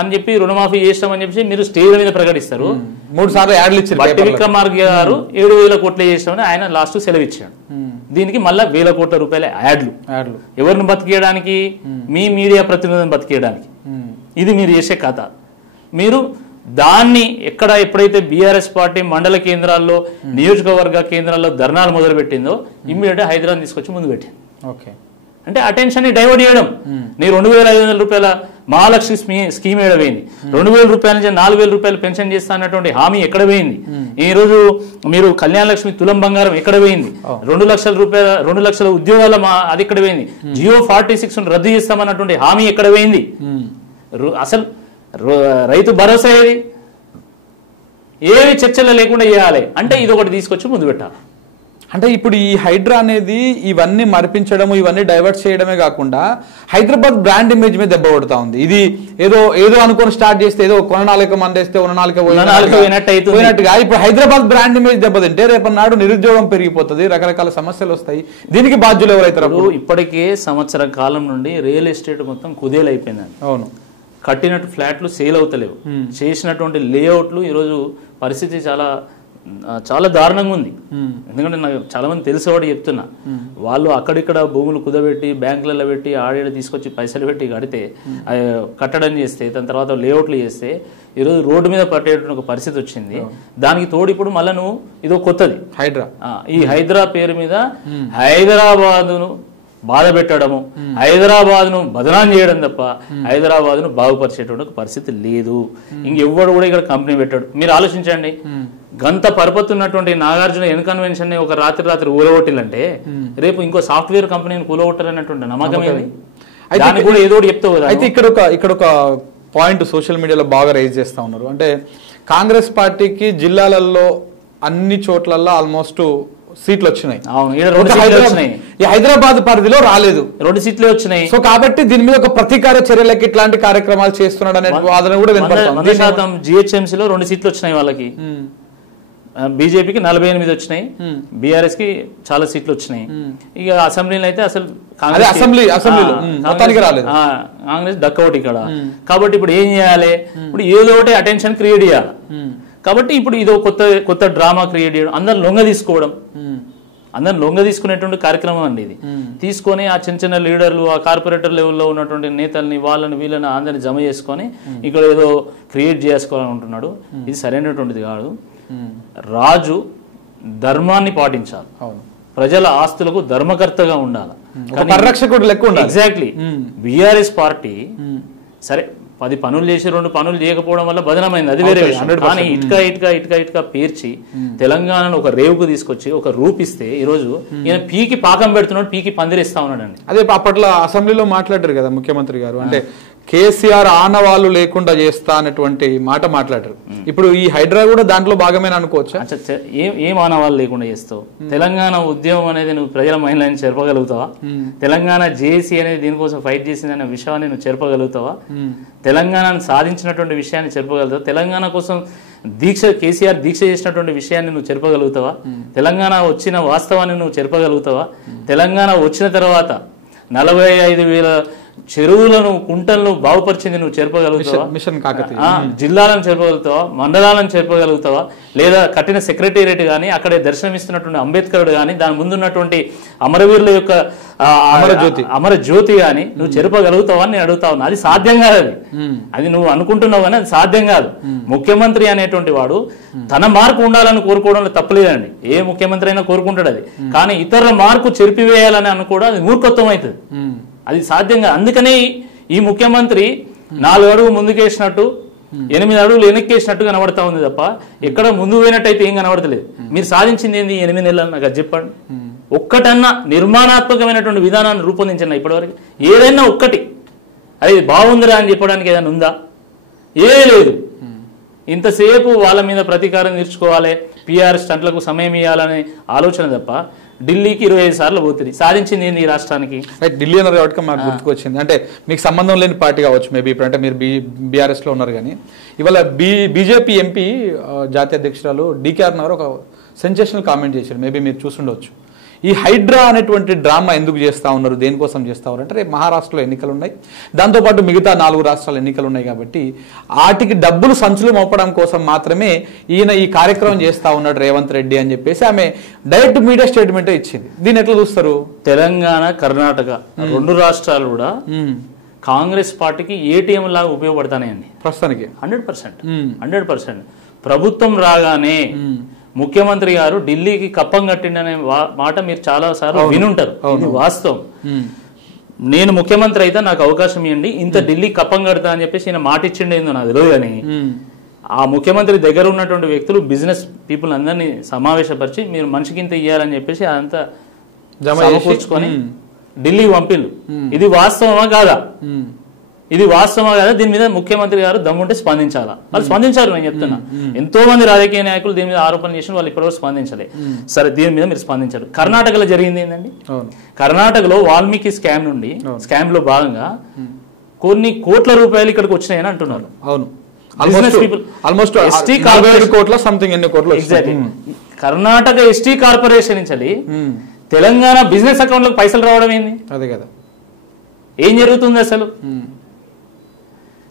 అని చెప్పి రుణమాఫీ చేస్తామని చెప్పేసి మీరు స్టేజ్ మీద ప్రకటిస్తారు. 3 సార్లు యాడ్లు ఇచ్చారు. బట్టి విక్రమార్క గారు 7,000 కోట్లు చేస్తామని ఆయన లాస్ట్ సెలవు ఇచ్చాడు. దీనికి మళ్ళా 1,000 కోట్ల రూపాయల యాడ్లు. ఎవరిని బతికేయడానికి? మీ మీడియా ప్రతినిధులను బతికేయడానికి. ఇది మీరు చేసే కథ. మీరు దాన్ని ఎప్పుడైతే బీఆర్ఎస్ పార్టీ మండల కేంద్రాల్లో, నియోజకవర్గ కేంద్రాల్లో ధర్నాలు మొదలు పెట్టిందో ఇమ్మీడియట్ హైదరాబాద్ తీసుకొచ్చి ముందు పెట్టింది. అంటే అటెన్షన్ ని డైవర్ట్ చేయడం. నీ 2,500 రూపాయల మహాలక్ష్మి స్కీమ్ ఎక్కడ పోయింది? 2,000 రూపాయల నుంచి 4,000 రూపాయలు పెన్షన్ చేస్తా అన్నటువంటి హామీ ఎక్కడ పోయింది? ఈ రోజు మీరు కళ్యాణ లక్ష్మి తులం బంగారం ఎక్కడ పోయింది? 2 లక్షల రూపాయల 2 లక్షల ఉద్యోగాల అది ఎక్కడ పోయింది? జియో 46 రద్దు చేస్తామన్నటువంటి హామీ ఎక్కడ పోయింది? అసలు రైతు భరోసా ఏది? ఏవి చర్చలు లేకుండా చేయాలి అంటే ఇది ఒకటి తీసుకొచ్చి ముందు పెట్టాలి. అంటే ఇప్పుడు ఈ హైడ్రా అనేది ఇవన్నీ మరిపించడము, ఇవన్నీ డైవర్ట్ చేయడమే కాకుండా హైదరాబాద్ బ్రాండ్ ఇమేజ్ మీద దెబ్బ కొడతా ఉంది. ఇది ఏదో అనుకుని స్టార్ట్ చేస్తే ఏదో కొననాలిక మందేస్తే పోయినట్టుగా ఇప్పుడు హైదరాబాద్ బ్రాండ్ ఇమేజ్ దెబ్బతింటే రేపన్నాడు నిరుద్యోగం పెరిగిపోతుంది, రకరకాల సమస్యలు వస్తాయి. దీనికి బాధ్యులు ఎవరైతారు? ఇప్పటికే సంవత్సర కాలం నుండి రియల్ ఎస్టేట్ మొత్తం కుదేలైపోయిందండి. అవును, కట్టినట్టు ఫ్లాట్లు సేల్ అవుతలేవు. చేసినటువంటి లేఅవుట్లు ఈరోజు పరిస్థితి చాలా దారుణంగా ఉంది. ఎందుకంటే నాకు చాలా మంది తెలిసేవాడు చెప్తున్నా, వాళ్ళు అక్కడిక్కడ భూములు కుదబెట్టి బ్యాంకులలో పెట్టి ఆడేడ తీసుకొచ్చి పైసలు పెట్టి కడితే కట్టడం చేస్తే దాని తర్వాత లేఅవుట్లు చేస్తే ఈరోజు రోడ్డు మీద పట్టేటువంటి ఒక పరిస్థితి వచ్చింది. దానికి తోడు ఇప్పుడు మళ్ళీ నువ్వు ఇదో కొత్తది హైడ్రా. ఈ హైదరా పేరు మీద హైదరాబాదును బాధ పెట్టడము, హైదరాబాద్ ను బదనాం చేయడం తప్ప హైదరాబాద్ ను బాగుపరిచేటువంటి పరిస్థితి లేదు. ఇంకెవ్వడు కూడా ఇక్కడ కంపెనీ పెట్టాడు. మీరు ఆలోచించండి, గంత పరపతున్నటువంటి నాగార్జున ఎన్ కన్వెన్షన్ ని ఒక రాత్రి ఊరగొట్టిలంటే రేపు ఇంకో సాఫ్ట్వేర్ కంపెనీని కూలగొట్టారన్నటువంటి నమ్మకం ఏంది? దాన్ని కూడా ఏదో చెప్తావు కదా. అయితే ఇక్కడ ఒక పాయింట్ సోషల్ మీడియాలో బాగా రైజ్ చేస్తా ఉన్నారు. అంటే కాంగ్రెస్ పార్టీకి జిల్లాలలో అన్ని చోట్లలో ఆల్మోస్ట్ సీట్లు వచ్చినాయి. ఈ హైదరాబాద్ పరిధిలో రాలేదు, 2 సీట్లే వచ్చినాయి. సో కాబట్టి దీని మీద ఒక ప్రతీకార చర్యలకి ఇట్లాంటి కార్యక్రమాలు చేస్తున్నాడు అనే వాదన కూడా వినపడుతుంది. 100% జిహెచ్ఎంసీలో 2 సీట్లు వచ్చినాయి వాళ్ళకి. బీజేపీకి 48 వచ్చినాయి, బీఆర్ఎస్ కి చాలా సీట్లు వచ్చినాయి. ఇక అసెంబ్లీలో అయితే అసలు కాంగ్రెస్ డక్కౌట్ ఇక్కడ. కాబట్టి ఇప్పుడు ఏం చేయాలి? ఇప్పుడు ఏదో ఒకటి అటెన్షన్ క్రియేట్ చేయాలి. కాబట్టి ఇప్పుడు ఇదో కొత్త డ్రామా క్రియేట్ చేయడం, అందరు లొంగ తీసుకోవడం. అందరిని లొంగ తీసుకునేటువంటి కార్యక్రమం అండి ఇది. తీసుకొని ఆ చిన్న చిన్న లీడర్లు, ఆ కార్పొరేటర్ లెవెల్లో ఉన్నటువంటి నేతల్ని, వాళ్ళని వీళ్ళని అందరిని జమ చేసుకొని ఇక్కడ ఏదో క్రియేట్ చేసుకోవాలని ఉంటున్నాడు. ఇది సరైనటువంటిది కాదు. రాజు ధర్మాన్ని పాటించాలి, ప్రజల ఆస్తులకు ధర్మకర్తగా ఉండాలి, పరిరక్షకుడు లెక్క ఉండాలి. ఎగ్జాక్ట్లీ. బీఆర్ఎస్ పార్టీ సరే 10 పనులు చేసి 2 పనులు చేయకపోవడం వల్ల బదనమైంది, అది వేరే విషయం. కానీ ఇటుక పేర్చి తెలంగాణను ఒక రేవుకు తీసుకొచ్చి ఒక రూపిస్తే ఈరోజు ఈయన పీకి పాకం పెడుతున్నాడు, పీకి పందిరిస్తా ఉన్నాడు అండి. అదే అప్పట్లో అసెంబ్లీలో మాట్లాడారు కదా ముఖ్యమంత్రి గారు, అంటే కేసీఆర్ ఆనవాళ్ళు లేకుండా చేస్తా అనేటువంటి మాట మాట్లాడారు. ఇప్పుడు ఈ హైడ్రా కూడా దాంట్లో భాగమేనా అనుకోవచ్చా? ఏం ఆనవాళ్ళు లేకుండా చేస్తావు? తెలంగాణ ఉద్యమం అనేది నువ్వు ప్రజల మైండ్లను చెరపగలుగుతావా? తెలంగాణ జేఏసీ అనేది దీనికోసం ఫైట్ చేసిందనే విషయాన్ని నువ్వు చెరపగలుగుతావా? తెలంగాణను సాధించినటువంటి విషయాన్ని చెరపగలుగుతావా? తెలంగాణ కోసం కేసీఆర్ దీక్ష చేసినటువంటి విషయాన్ని నువ్వు చెరపగలుగుతావా? తెలంగాణ వచ్చిన వాస్తవాన్ని నువ్వు చెరపగలుగుతావా? తెలంగాణ వచ్చిన తర్వాత 45,000 చెరువులను, కుంటలను బాగుపరిచింది నువ్వు చెరపగలుగుతావా? మిషన్ కాకతీయ జిల్లాలను చెరపగలుగుతావా? మండలాలను చెరపగలుగుతావా? లేదా కట్టిన సెక్రటేరియట్ కానీ, అక్కడే దర్శనమిస్తున్నటువంటి అంబేద్కరుడు కానీ, దాని ముందున్నటువంటి అమరవీరుల యొక్క అమర జ్యోతి కానీ నువ్వు చెరపగలుగుతావా అని నేను అడుగుతావు. అది సాధ్యం కాదు. అది నువ్వు అనుకుంటున్నావు కానీ అది సాధ్యం కాదు. ముఖ్యమంత్రి అనేటువంటి వాడు తన మార్పు ఉండాలని కోరుకోవడంలో తప్పలేదండి. ఏ ముఖ్యమంత్రి అయినా కోరుకుంటాడు అది. కానీ ఇతరుల మార్పు చెరిపివేయాలని అనుకోవడం అది మూర్ఖత్వం అవుతుంది. అది సాధ్యంగా. అందుకనే ఈ ముఖ్యమంత్రి 4 అడుగు ముందుకేసినట్టు 8 అడుగులు వెనక్కేసినట్టు కనబడతా ఉంది తప్ప ఎక్కడ ముందు పోయినట్టయితే ఏం కనబడతలేదు. మీరు సాధించింది ఏంది 8 నెలలు? నాకు అది చెప్పండి. ఒక్కటన్నా నిర్మాణాత్మకమైనటువంటి విధానాన్ని రూపొందించండి ఇప్పటివరకు. ఏదైనా ఒక్కటి అది బాగుందిరా అని చెప్పడానికి ఏదైనా ఉందా? ఏ లేదు. ఇంతసేపు వాళ్ళ మీద ప్రతీకారం తీర్చుకోవాలి, పిఆర్ స్టంట్లకు సమయం ఇవ్వాలనే ఆలోచన తప్ప ఢిల్లీకి 25 సార్లు పోతుంది. సాధించింది ఏంది ఈ రాష్ట్రానికి? ఢిల్లీ అన్నారు కాబట్టి మాకు గుర్తుకొచ్చింది. అంటే మీకు సంబంధం లేని పార్టీ కావచ్చు మేబీ, ఇప్పుడు అంటే మీరు బీఆర్ఎస్లో ఉన్నారు. కానీ ఇవాళ బీజేపీ ఎంపీ జాతీయ అధ్యక్షురాలు DKR నగర్ ఒక సెన్సేషనల్ కామెంట్ చేశారు. మేబీ మీరు చూసుండవచ్చు. ఈ హైడ్రా అనేటువంటి డ్రామా ఎందుకు చేస్తూ ఉన్నారు, దేనికోసం చేస్తూ ఉన్నారు అంటే రేపు మహారాష్ట్రలో ఎన్నికలు ఉన్నాయి, దాంతోపాటు మిగతా 4 రాష్ట్రాలు ఎన్నికలు ఉన్నాయి కాబట్టి వాటికి డబ్బులు సంచులు మోపడం కోసం మాత్రమే ఈయన ఈ కార్యక్రమం చేస్తూ ఉన్నాడు రేవంత్ రెడ్డి అని చెప్పేసి ఆమె డైరెక్ట్ మీడియా స్టేట్మెంట్ ఇచ్చింది. దీన్ని ఎట్లా చూస్తారు? తెలంగాణ, కర్ణాటక 2 రాష్ట్రాలు కూడా కాంగ్రెస్ పార్టీకి ఏటీఎం లాగా ఉపయోగపడతాయండి ప్రస్తుతానికి. 100%. ప్రభుత్వం రాగానే ముఖ్యమంత్రి గారు ఢిల్లీకి కప్పం కట్టిండనే మాట మీరు చాలా సార్లు వినుంటారు. ఇది వాస్తవం. నేను ముఖ్యమంత్రి అయితే నాకు అవకాశం ఇవ్వండి, ఇంత ఢిల్లీ కప్పం కడతా అని చెప్పేసి ఈయన మాట ఇచ్చిండేందో నాకు తెలియదు. కానీ ఆ ముఖ్యమంత్రి దగ్గర ఉన్నటువంటి వ్యక్తులు, బిజినెస్ పీపుల్ అందరినీ సమావేశపరిచి మీరు మనిషికి ఇంత ఇయ్యాలని చెప్పేసి అదంతా సమకూర్చుకొని ఢిల్లీ పంపిళ్ళు. ఇది వాస్తవమా కాదా? ఇది వాస్తవమా కాదా? దీని మీద ముఖ్యమంత్రి గారు దమ్ముంటే స్పందించాలా? వాళ్ళు స్పందించారు. నేను చెప్తున్నా, ఎంతో మంది రాజకీయ నాయకులు దీని మీద ఆరోపణలు చేసిన వాళ్ళు ఇప్పటివరకు స్పందించలే. సరే, దీని మీద మీరు స్పందించారు. కర్ణాటకలో జరిగింది ఏంటండి? కర్ణాటకలో వాల్మీకి స్కామ్ నుండి, స్కామ్ లో భాగంగా కొన్ని కోట్ల రూపాయలు ఇక్కడికి వచ్చినాయని అంటున్నారు. అవును, కర్ణాటక ఎస్టీ కార్పొరేషన్ నుంచి తెలంగాణ బిజినెస్ అకౌంట్ లో పైసలు రావడం ఏంది? అదే కదా, ఏం జరుగుతుంది అసలు?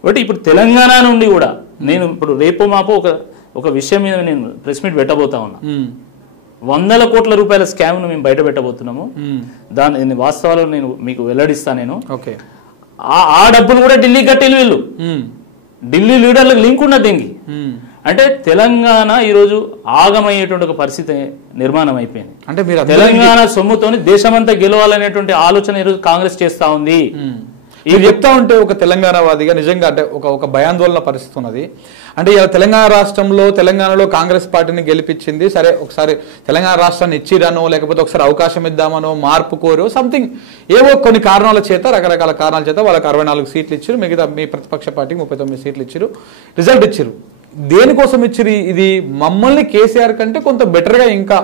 బట్ ఇప్పుడు తెలంగాణ నుండి కూడా నేను ఇప్పుడు రేపు మాపు ఒక విషయం మీద నేను ప్రెస్ మీట్ పెట్టబోతా ఉన్నా. 100 కోట్ల రూపాయల స్కామ్ ను మేము బయట పెట్టబోతున్నాము. దాని వాస్తవాలు నేను మీకు వెల్లడిస్తా. నేను ఆ డబ్బులు కూడా ఢిల్లీ కట్టిలు వీళ్ళు. ఢిల్లీ లీడర్లకు లింక్ ఉన్నది దీనికి. అంటే తెలంగాణ ఈరోజు ఆగమయ్యేటువంటి ఒక పరిస్థితి నిర్మాణం అయిపోయింది. అంటే తెలంగాణ సొమ్ముతోని దేశమంతా గెలవాలనేటువంటి ఆలోచన ఈరోజు కాంగ్రెస్ చేస్తా ఉంది. ఇది చెప్తా ఉంటే ఒక తెలంగాణవాదిగా నిజంగా అంటే ఒక భయాందోళన పరిస్థితి ఉన్నది. అంటే ఇలా తెలంగాణ రాష్ట్రంలో, తెలంగాణలో కాంగ్రెస్ పార్టీని గెలిపించింది. సరే, ఒకసారి తెలంగాణ రాష్ట్రాన్ని ఇచ్చిరానో, లేకపోతే ఒకసారి అవకాశం ఇద్దామనో, మార్పు కోరో, సంథింగ్ ఏవో కొన్ని కారణాల చేత, రకరకాల కారణాల చేత వాళ్ళకి 64 సీట్లు ఇచ్చారు. మిగతా మీ ప్రతిపక్ష పార్టీకి 39 సీట్లు ఇచ్చారు, రిజల్ట్ ఇచ్చారు. దేనికోసం ఇచ్చిరు? ఇది మమ్మల్ని కేసీఆర్ కంటే కొంత బెటర్ గా ఇంకా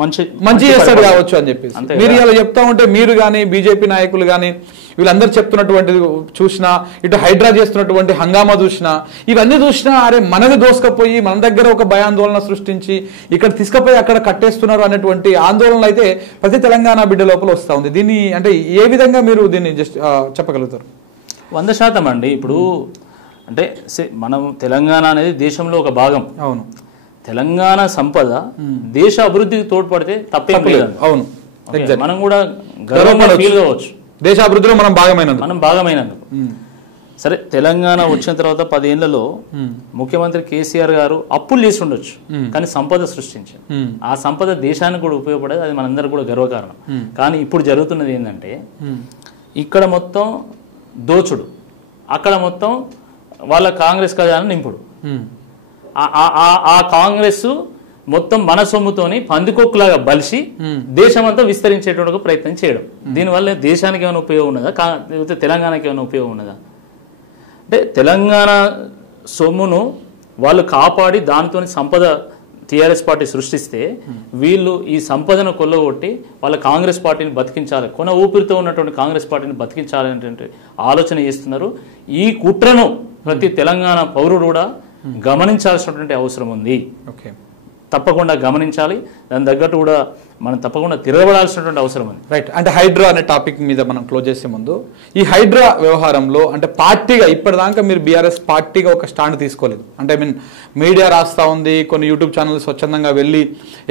మంచి చేస్తాడు కావచ్చు అని చెప్పేసి మీరు ఇలా చెప్తా ఉంటే, మీరు కానీ బీజేపీ నాయకులు కానీ వీళ్ళందరూ చెప్తున్నటువంటిది చూసినా, ఇటు హైడ్రా చేస్తున్నటువంటి హంగామా చూసినా, ఇవన్నీ చూసినా అరే మనది దోసుకపోయి మన దగ్గర ఒక భయాందోళన సృష్టించి ఇక్కడ తీసుకుపోయి అక్కడ కట్టేస్తున్నారు అనేటువంటి ఆందోళన అయితే ప్రతి తెలంగాణ బిడ్డ లోపల వస్తూ ఉంది. దీన్ని అంటే ఏ విధంగా మీరు దీన్ని జస్ట్ చెప్పగలుగుతారు? 100% అండి. ఇప్పుడు అంటే మనం తెలంగాణ అనేది దేశంలో ఒక భాగం. అవును, తెలంగాణ సంపద దేశ అభివృద్ధికి తోడ్పడితే తప్పేం లేదు. అవును, మనం కూడా గర్వంగా ఫీల్ కావచ్చు, దేశ అభివృద్ధిలో మనం భాగమైనందుకు. సరే, తెలంగాణ వచ్చిన తర్వాత 10 ఏళ్లలో ముఖ్యమంత్రి కేసీఆర్ గారు అప్పులు చేసి ఉండొచ్చు, కానీ సంపద సృష్టించారు. ఆ సంపద దేశానికి కూడా ఉపయోగపడేది, అది మనందరూ కూడా గర్వకారణం. కానీ ఇప్పుడు జరుగుతున్నది ఏంటంటే, ఇక్కడ మొత్తం దోచుడు, అక్కడ మొత్తం వాళ్ళ కాంగ్రెస్ ఖజానా నింపుడు. ఆ కాంగ్రెస్ మొత్తం మన సొమ్ముతోని పందికొక్కులాగా బలిసి దేశమంతా విస్తరించేటువంటి ప్రయత్నం చేయడం. దీనివల్ల దేశానికి ఏమైనా ఉపయోగం ఉన్నదా, లేకపోతే తెలంగాణకి ఏమైనా ఉపయోగం ఉన్నదా? అంటే తెలంగాణ సొమ్మును వాళ్ళు కాపాడి దానితో సంపద టీఆర్ఎస్ పార్టీ సృష్టిస్తే, వీళ్ళు ఈ సంపదను కొల్లగొట్టి వాళ్ళ కాంగ్రెస్ పార్టీని బతికించాలి, కొన ఊపిరితో ఉన్నటువంటి కాంగ్రెస్ పార్టీని బతికించాలనేటువంటి ఆలోచన చేస్తున్నారు. ఈ కుట్రను ప్రతి తెలంగాణ పౌరుడు కూడా గమనించాల్సినటువంటి అవసరం ఉంది. తప్పకుండా గమనించాలి, దాని తగ్గట్టు కూడా మనం తప్పకుండా తిరగబడాల్సినటువంటి అవసరం ఉంది. రైట్. అంటే హైడ్రా అనే టాపిక్ మీద మనం క్లోజ్ చేసే ముందు, ఈ హైడ్రా వ్యవహారంలో అంటే పార్టీగా ఇప్పటిదాకా మీరు బీఆర్ఎస్ పార్టీగా ఒక స్టాండ్ తీసుకోలేదు. అంటే మీడియా రాస్తా ఉంది, కొన్ని యూట్యూబ్ ఛానల్స్ స్వచ్ఛందంగా వెళ్ళి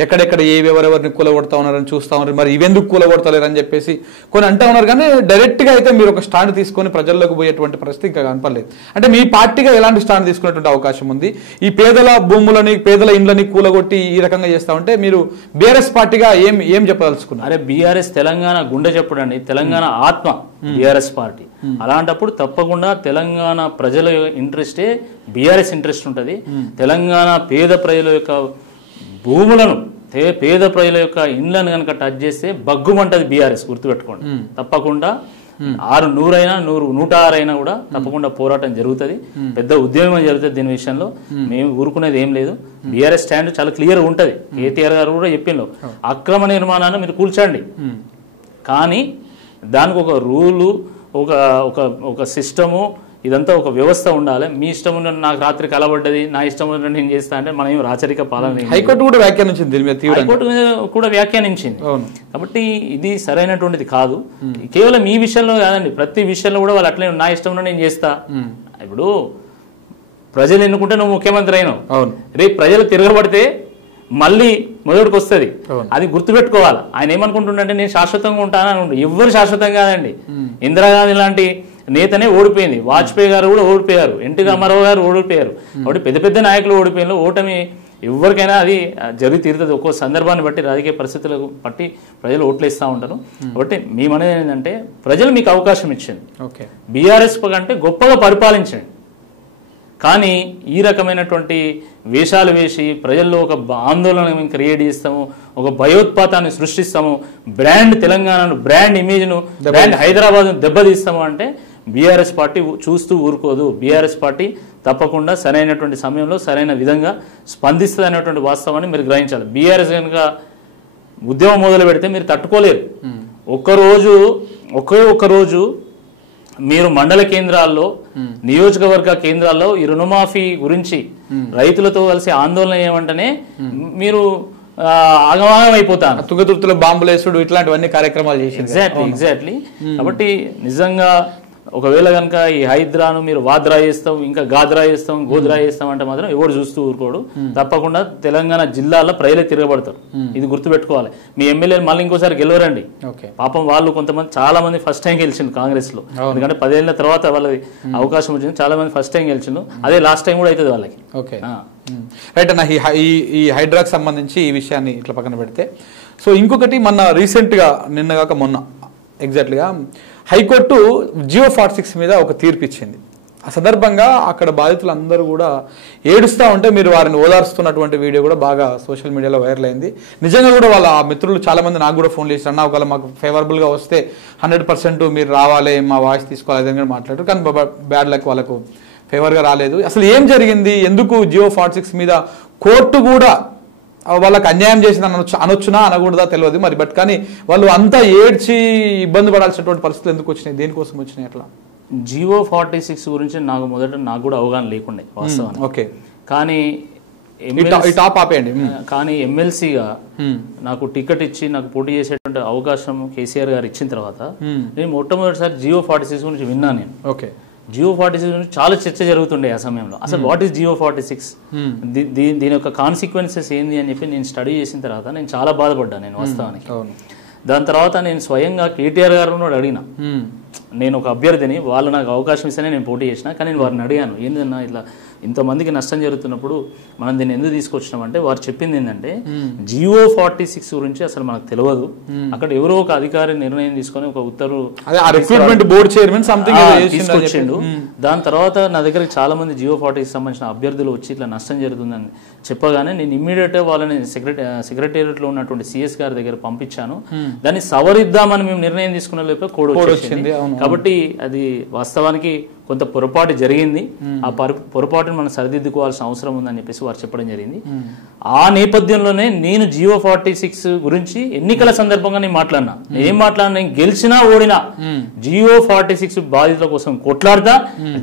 ఎక్కడెక్కడ ఎవరెవరిని కూలగొడతా ఉన్నారని చూస్తా ఉన్నారు, మరి ఇవెందుకు కూలగొడతలేరు అని చెప్పేసి కొన్ని అంటా ఉన్నారు. కానీ డైరెక్ట్గా అయితే మీరు ఒక స్టాండ్ తీసుకొని ప్రజల్లోకి పోయేటువంటి పరిస్థితి ఇంకా కనపడలేదు. అంటే మీ పార్టీగా ఎలాంటి స్టాండ్ తీసుకునేటువంటి అవకాశం ఉంది? ఈ పేదల భూములని, పేదల ఇండ్లని కూలగొట్టి ఈ రకంగా చేస్తా ఉంటే మీరు బీఆర్ఎస్ పార్టీగా ఏం చెప్పదలుచుకున్నారు? అరే, బీఆర్ఎస్ తెలంగాణ గుండె చెప్పుడండి, తెలంగాణ ఆత్మ బీఆర్ఎస్ పార్టీ. అలాంటప్పుడు తప్పకుండా తెలంగాణ ప్రజల ఇంట్రెస్టే బీఆర్ఎస్ ఇంట్రెస్ట్ ఉంటుంది. తెలంగాణ పేద ప్రజల యొక్క భూములను, పేద ప్రజల యొక్క ఇండ్లను కనుక టచ్ చేస్తే బగ్గుమంటది బీఆర్ఎస్, గుర్తుపెట్టుకోండి. తప్పకుండా 100 అయినా 106 అయినా కూడా తప్పకుండా పోరాటం జరుగుతుంది, పెద్ద ఉద్యమం జరుగుతుంది. దీని విషయంలో మేము ఊరుకునేది ఏం లేదు. బీఆర్ఎస్ స్టాండ్ చాలా క్లియర్ ఉంటుంది. కేటీఆర్ గారు కూడా చెప్పిండ్రు, అక్రమ నిర్మాణాన్ని మీరు కూల్చండి, కానీ దానికి ఒక రూలు, ఒక సిస్టము, ఇదంతా ఒక వ్యవస్థ ఉండాలి. మీ ఇష్టం ఉన్న నాకు రాత్రి కలబడ్డది, నా ఇష్టం ఉన్న నేను చేస్తా అంటే మనం రాచరిక పాలన. హైకోర్టు కూడా వ్యాఖ్యానించింది, హైకోర్టు కూడా వ్యాఖ్యానించింది. కాబట్టి ఇది సరైనటువంటిది కాదు. కేవలం ఈ విషయంలో కాదండి, ప్రతి విషయంలో కూడా వాళ్ళు అట్లే నా ఇష్టం ఉన్న నేను చేస్తా. ఇప్పుడు ప్రజలు ఎన్నుకుంటే నువ్వు ముఖ్యమంత్రి అయినావు, రేపు ప్రజలు తిరగబడితే మళ్ళీ మొదటికి వస్తుంది. అది గుర్తుపెట్టుకోవాలి. ఆయన ఏమనుకుంటుండే, నేను శాశ్వతంగా ఉంటానని. ఎవ్వరు శాశ్వతం కాదండి. ఇందిరాగాంధీ లాంటి నేతనే ఓడిపోయింది, వాజ్పేయి గారు కూడా ఓడిపోయారు, ఎన్టీ రామారావు గారు ఓడిపోయారు. కాబట్టి పెద్ద పెద్ద నాయకులు ఓడిపోయిన ఓటమి ఎవరికైనా అది జరిగి తీరుతుంది. ఒక్కో సందర్భాన్ని బట్టి, రాజకీయ పరిస్థితులకు బట్టి ప్రజలు ఓట్లేస్తూ ఉంటారు. కాబట్టి మేమనేది ఏంటంటే, ప్రజలు మీకు అవకాశం ఇచ్చింది, బీఆర్ఎస్ కంటే గొప్పగా పరిపాలించండి. కానీ ఈ రకమైనటువంటి వేషాలు వేసి ప్రజల్లో ఒక ఆందోళన క్రియేట్ చేస్తాము, ఒక భయోత్పాతాన్ని సృష్టిస్తాము, బ్రాండ్ తెలంగాణను, బ్రాండ్ ఇమేజ్ను, బ్రాండ్ హైదరాబాద్ను దెబ్బతీస్తాము అంటే బీఆర్ఎస్ పార్టీ చూస్తూ ఊరుకోదు. బీఆర్ఎస్ పార్టీ తప్పకుండా సరైనటువంటి సమయంలో సరైన విధంగా స్పందిస్తుంది అనేటువంటి వాస్తవాన్ని మీరు గ్రహించాలి. బీఆర్ఎస్ కనుక ఉద్యమం మొదలు పెడితే మీరు తట్టుకోలేరు. ఒక్కరోజు మీరు మండల కేంద్రాల్లో, నియోజకవర్గ కేంద్రాల్లో ఈ రుణమాఫీ గురించి రైతులతో కలిసి ఆందోళన ఏమంటేనే మీరు ఆగమాగం అయిపోతారు. తుంగతుర్తిలో బాంబులేసుడు ఇట్లాంటివన్నీ కార్యక్రమాలు చేసి ఎగ్జాక్ట్లీ. కాబట్టి నిజంగా ఒకవేళ కనుక ఈ హైడ్రాను మీరు వాద్రా చేస్తాం, ఇంకా గాద్రా చేస్తాం, గోద్రా చేస్తాం అంటే మాత్రం ఎవరు చూస్తూ ఊరుకోడు. తప్పకుండా తెలంగాణ జిల్లాలో ప్రజలే తిరగబడతారు. ఇది గుర్తుపెట్టుకోవాలి. మీ ఎమ్మెల్యేలు మళ్ళీ ఇంకోసారి గెలవరండి. పాపం వాళ్ళు కొంతమంది, చాలా మంది ఫస్ట్ టైం గెలిచిండు కాంగ్రెస్ లో. ఎందుకంటే 10 ఏళ్ల తర్వాత వాళ్ళది అవకాశం వచ్చింది. చాలా మంది ఫస్ట్ టైం గెలిచిండు, అదే లాస్ట్ టైం కూడా అవుతుంది వాళ్ళకి. రైట్ అన్న, ఈ హైడ్రాకి సంబంధించి ఈ విషయాన్ని ఇట్లా పక్కన పెడితే, సో ఇంకొకటి మొన్న రీసెంట్గా నిన్నగాక మొన్న ఎగ్జాక్ట్గా హైకోర్టు జియో 46 మీద ఒక తీర్పు ఇచ్చింది. ఆ సందర్భంగా అక్కడ బాధితులందరూ కూడా ఏడుస్తూ ఉంటే మీరు వారిని ఓదార్స్తున్నటువంటి వీడియో కూడా బాగా సోషల్ మీడియాలో వైరల్ అయింది. నిజంగా కూడా వాళ్ళ మిత్రులు చాలామంది నాకు కూడా ఫోన్ చేసి, అన్న ఒకవేళ మాకు ఫేవరబుల్గా వస్తే 100% మీరు రావాలి, మా వాయిస్ తీసుకోవాలి అని మాట్లాడారు. కానీ బ్యాడ్ లక్, వాళ్ళకు ఫేవర్గా రాలేదు. అసలు ఏం జరిగింది, ఎందుకు జియో 46 మీద కోర్టు కూడా వాళ్ళకి అన్యాయం చేసింది అనొచ్చునా అనకూడదా తెలియదు మరి. బట్ కానీ వాళ్ళు అంతా ఏడ్చి ఇబ్బంది పడాల్సినటువంటి పరిస్థితులు ఎందుకు వచ్చినాయి, దేనికోసం వచ్చినాయి అట్లా? జియో 46 గురించి నాకు కూడా అవగాహన లేకుండే వాస్తవానికి. ఓకే, కానీ కానీ ఎమ్మెల్సీగా నాకు టికెట్ ఇచ్చి నాకు పోటీ చేసేటువంటి అవకాశం కేసీఆర్ గారు ఇచ్చిన తర్వాత నేను మొట్టమొదటిసారి జియో 46 గురించి విన్నాను. నేను GO46 గురించి చాలా చర్చ జరుగుతుండే ఆ సమయంలో. అసలు వాట్ ఈస్ GO46, దీని యొక్క కాన్సిక్వెన్సెస్ ఏంది అని చెప్పి నేను స్టడీ చేసిన తర్వాత నేను చాలా బాధపడ్డాను నేను వాస్తవానికి. దాని తర్వాత నేను స్వయంగా కేటీఆర్ గారు అడిగిన, నేను ఒక అభ్యర్థిని, వాళ్ళు నాకు అవకాశం ఇస్తేనే నేను పోటీ చేసిన, కానీ నేను వారిని అడిగాను ఏంటన్నా ఇట్లా ఇంతమందికి నష్టం జరుగుతున్నప్పుడు మనం దీన్ని ఎందుకు తీసుకొచ్చినామంటే వారు చెప్పింది ఏంటంటే GO46 గురించి అసలు మనకు తెలియదు, అక్కడ ఎవరో ఒక అధికారి నిర్ణయం తీసుకొని ఒక ఉత్తర్వు బోర్డు చైర్మన్ తీసుకొచ్చిండు. దాని తర్వాత నా దగ్గరికి చాలా మంది GO46 సంబంధించిన అభ్యర్థులు వచ్చి ఇట్లా నష్టం జరుగుతుందని చెప్పగానే నేను ఇమ్మీడియట్ గా వాళ్ళని సెక్రటేరియట్ లో ఉన్నటువంటి CS గారి దగ్గర పంపించాను. దాన్ని సవరిద్దామని మేము నిర్ణయం తీసుకున్న లోపల కోడ్ వచ్చింది. కాబట్టి అది వాస్తవానికి కొంత పొరపాటు జరిగింది, ఆ పొరపాటును మనం సరిదిద్దుకోవాల్సిన అవసరం ఉందని చెప్పేసి వారు చెప్పడం జరిగింది. ఆ నేపథ్యంలోనే నేను GO46 గురించి ఎన్నికల సందర్భంగా నేను మాట్లాడినా, నేను గెలిచినా ఓడినా GO46 బాధితుల కోసం కొట్లాడతా,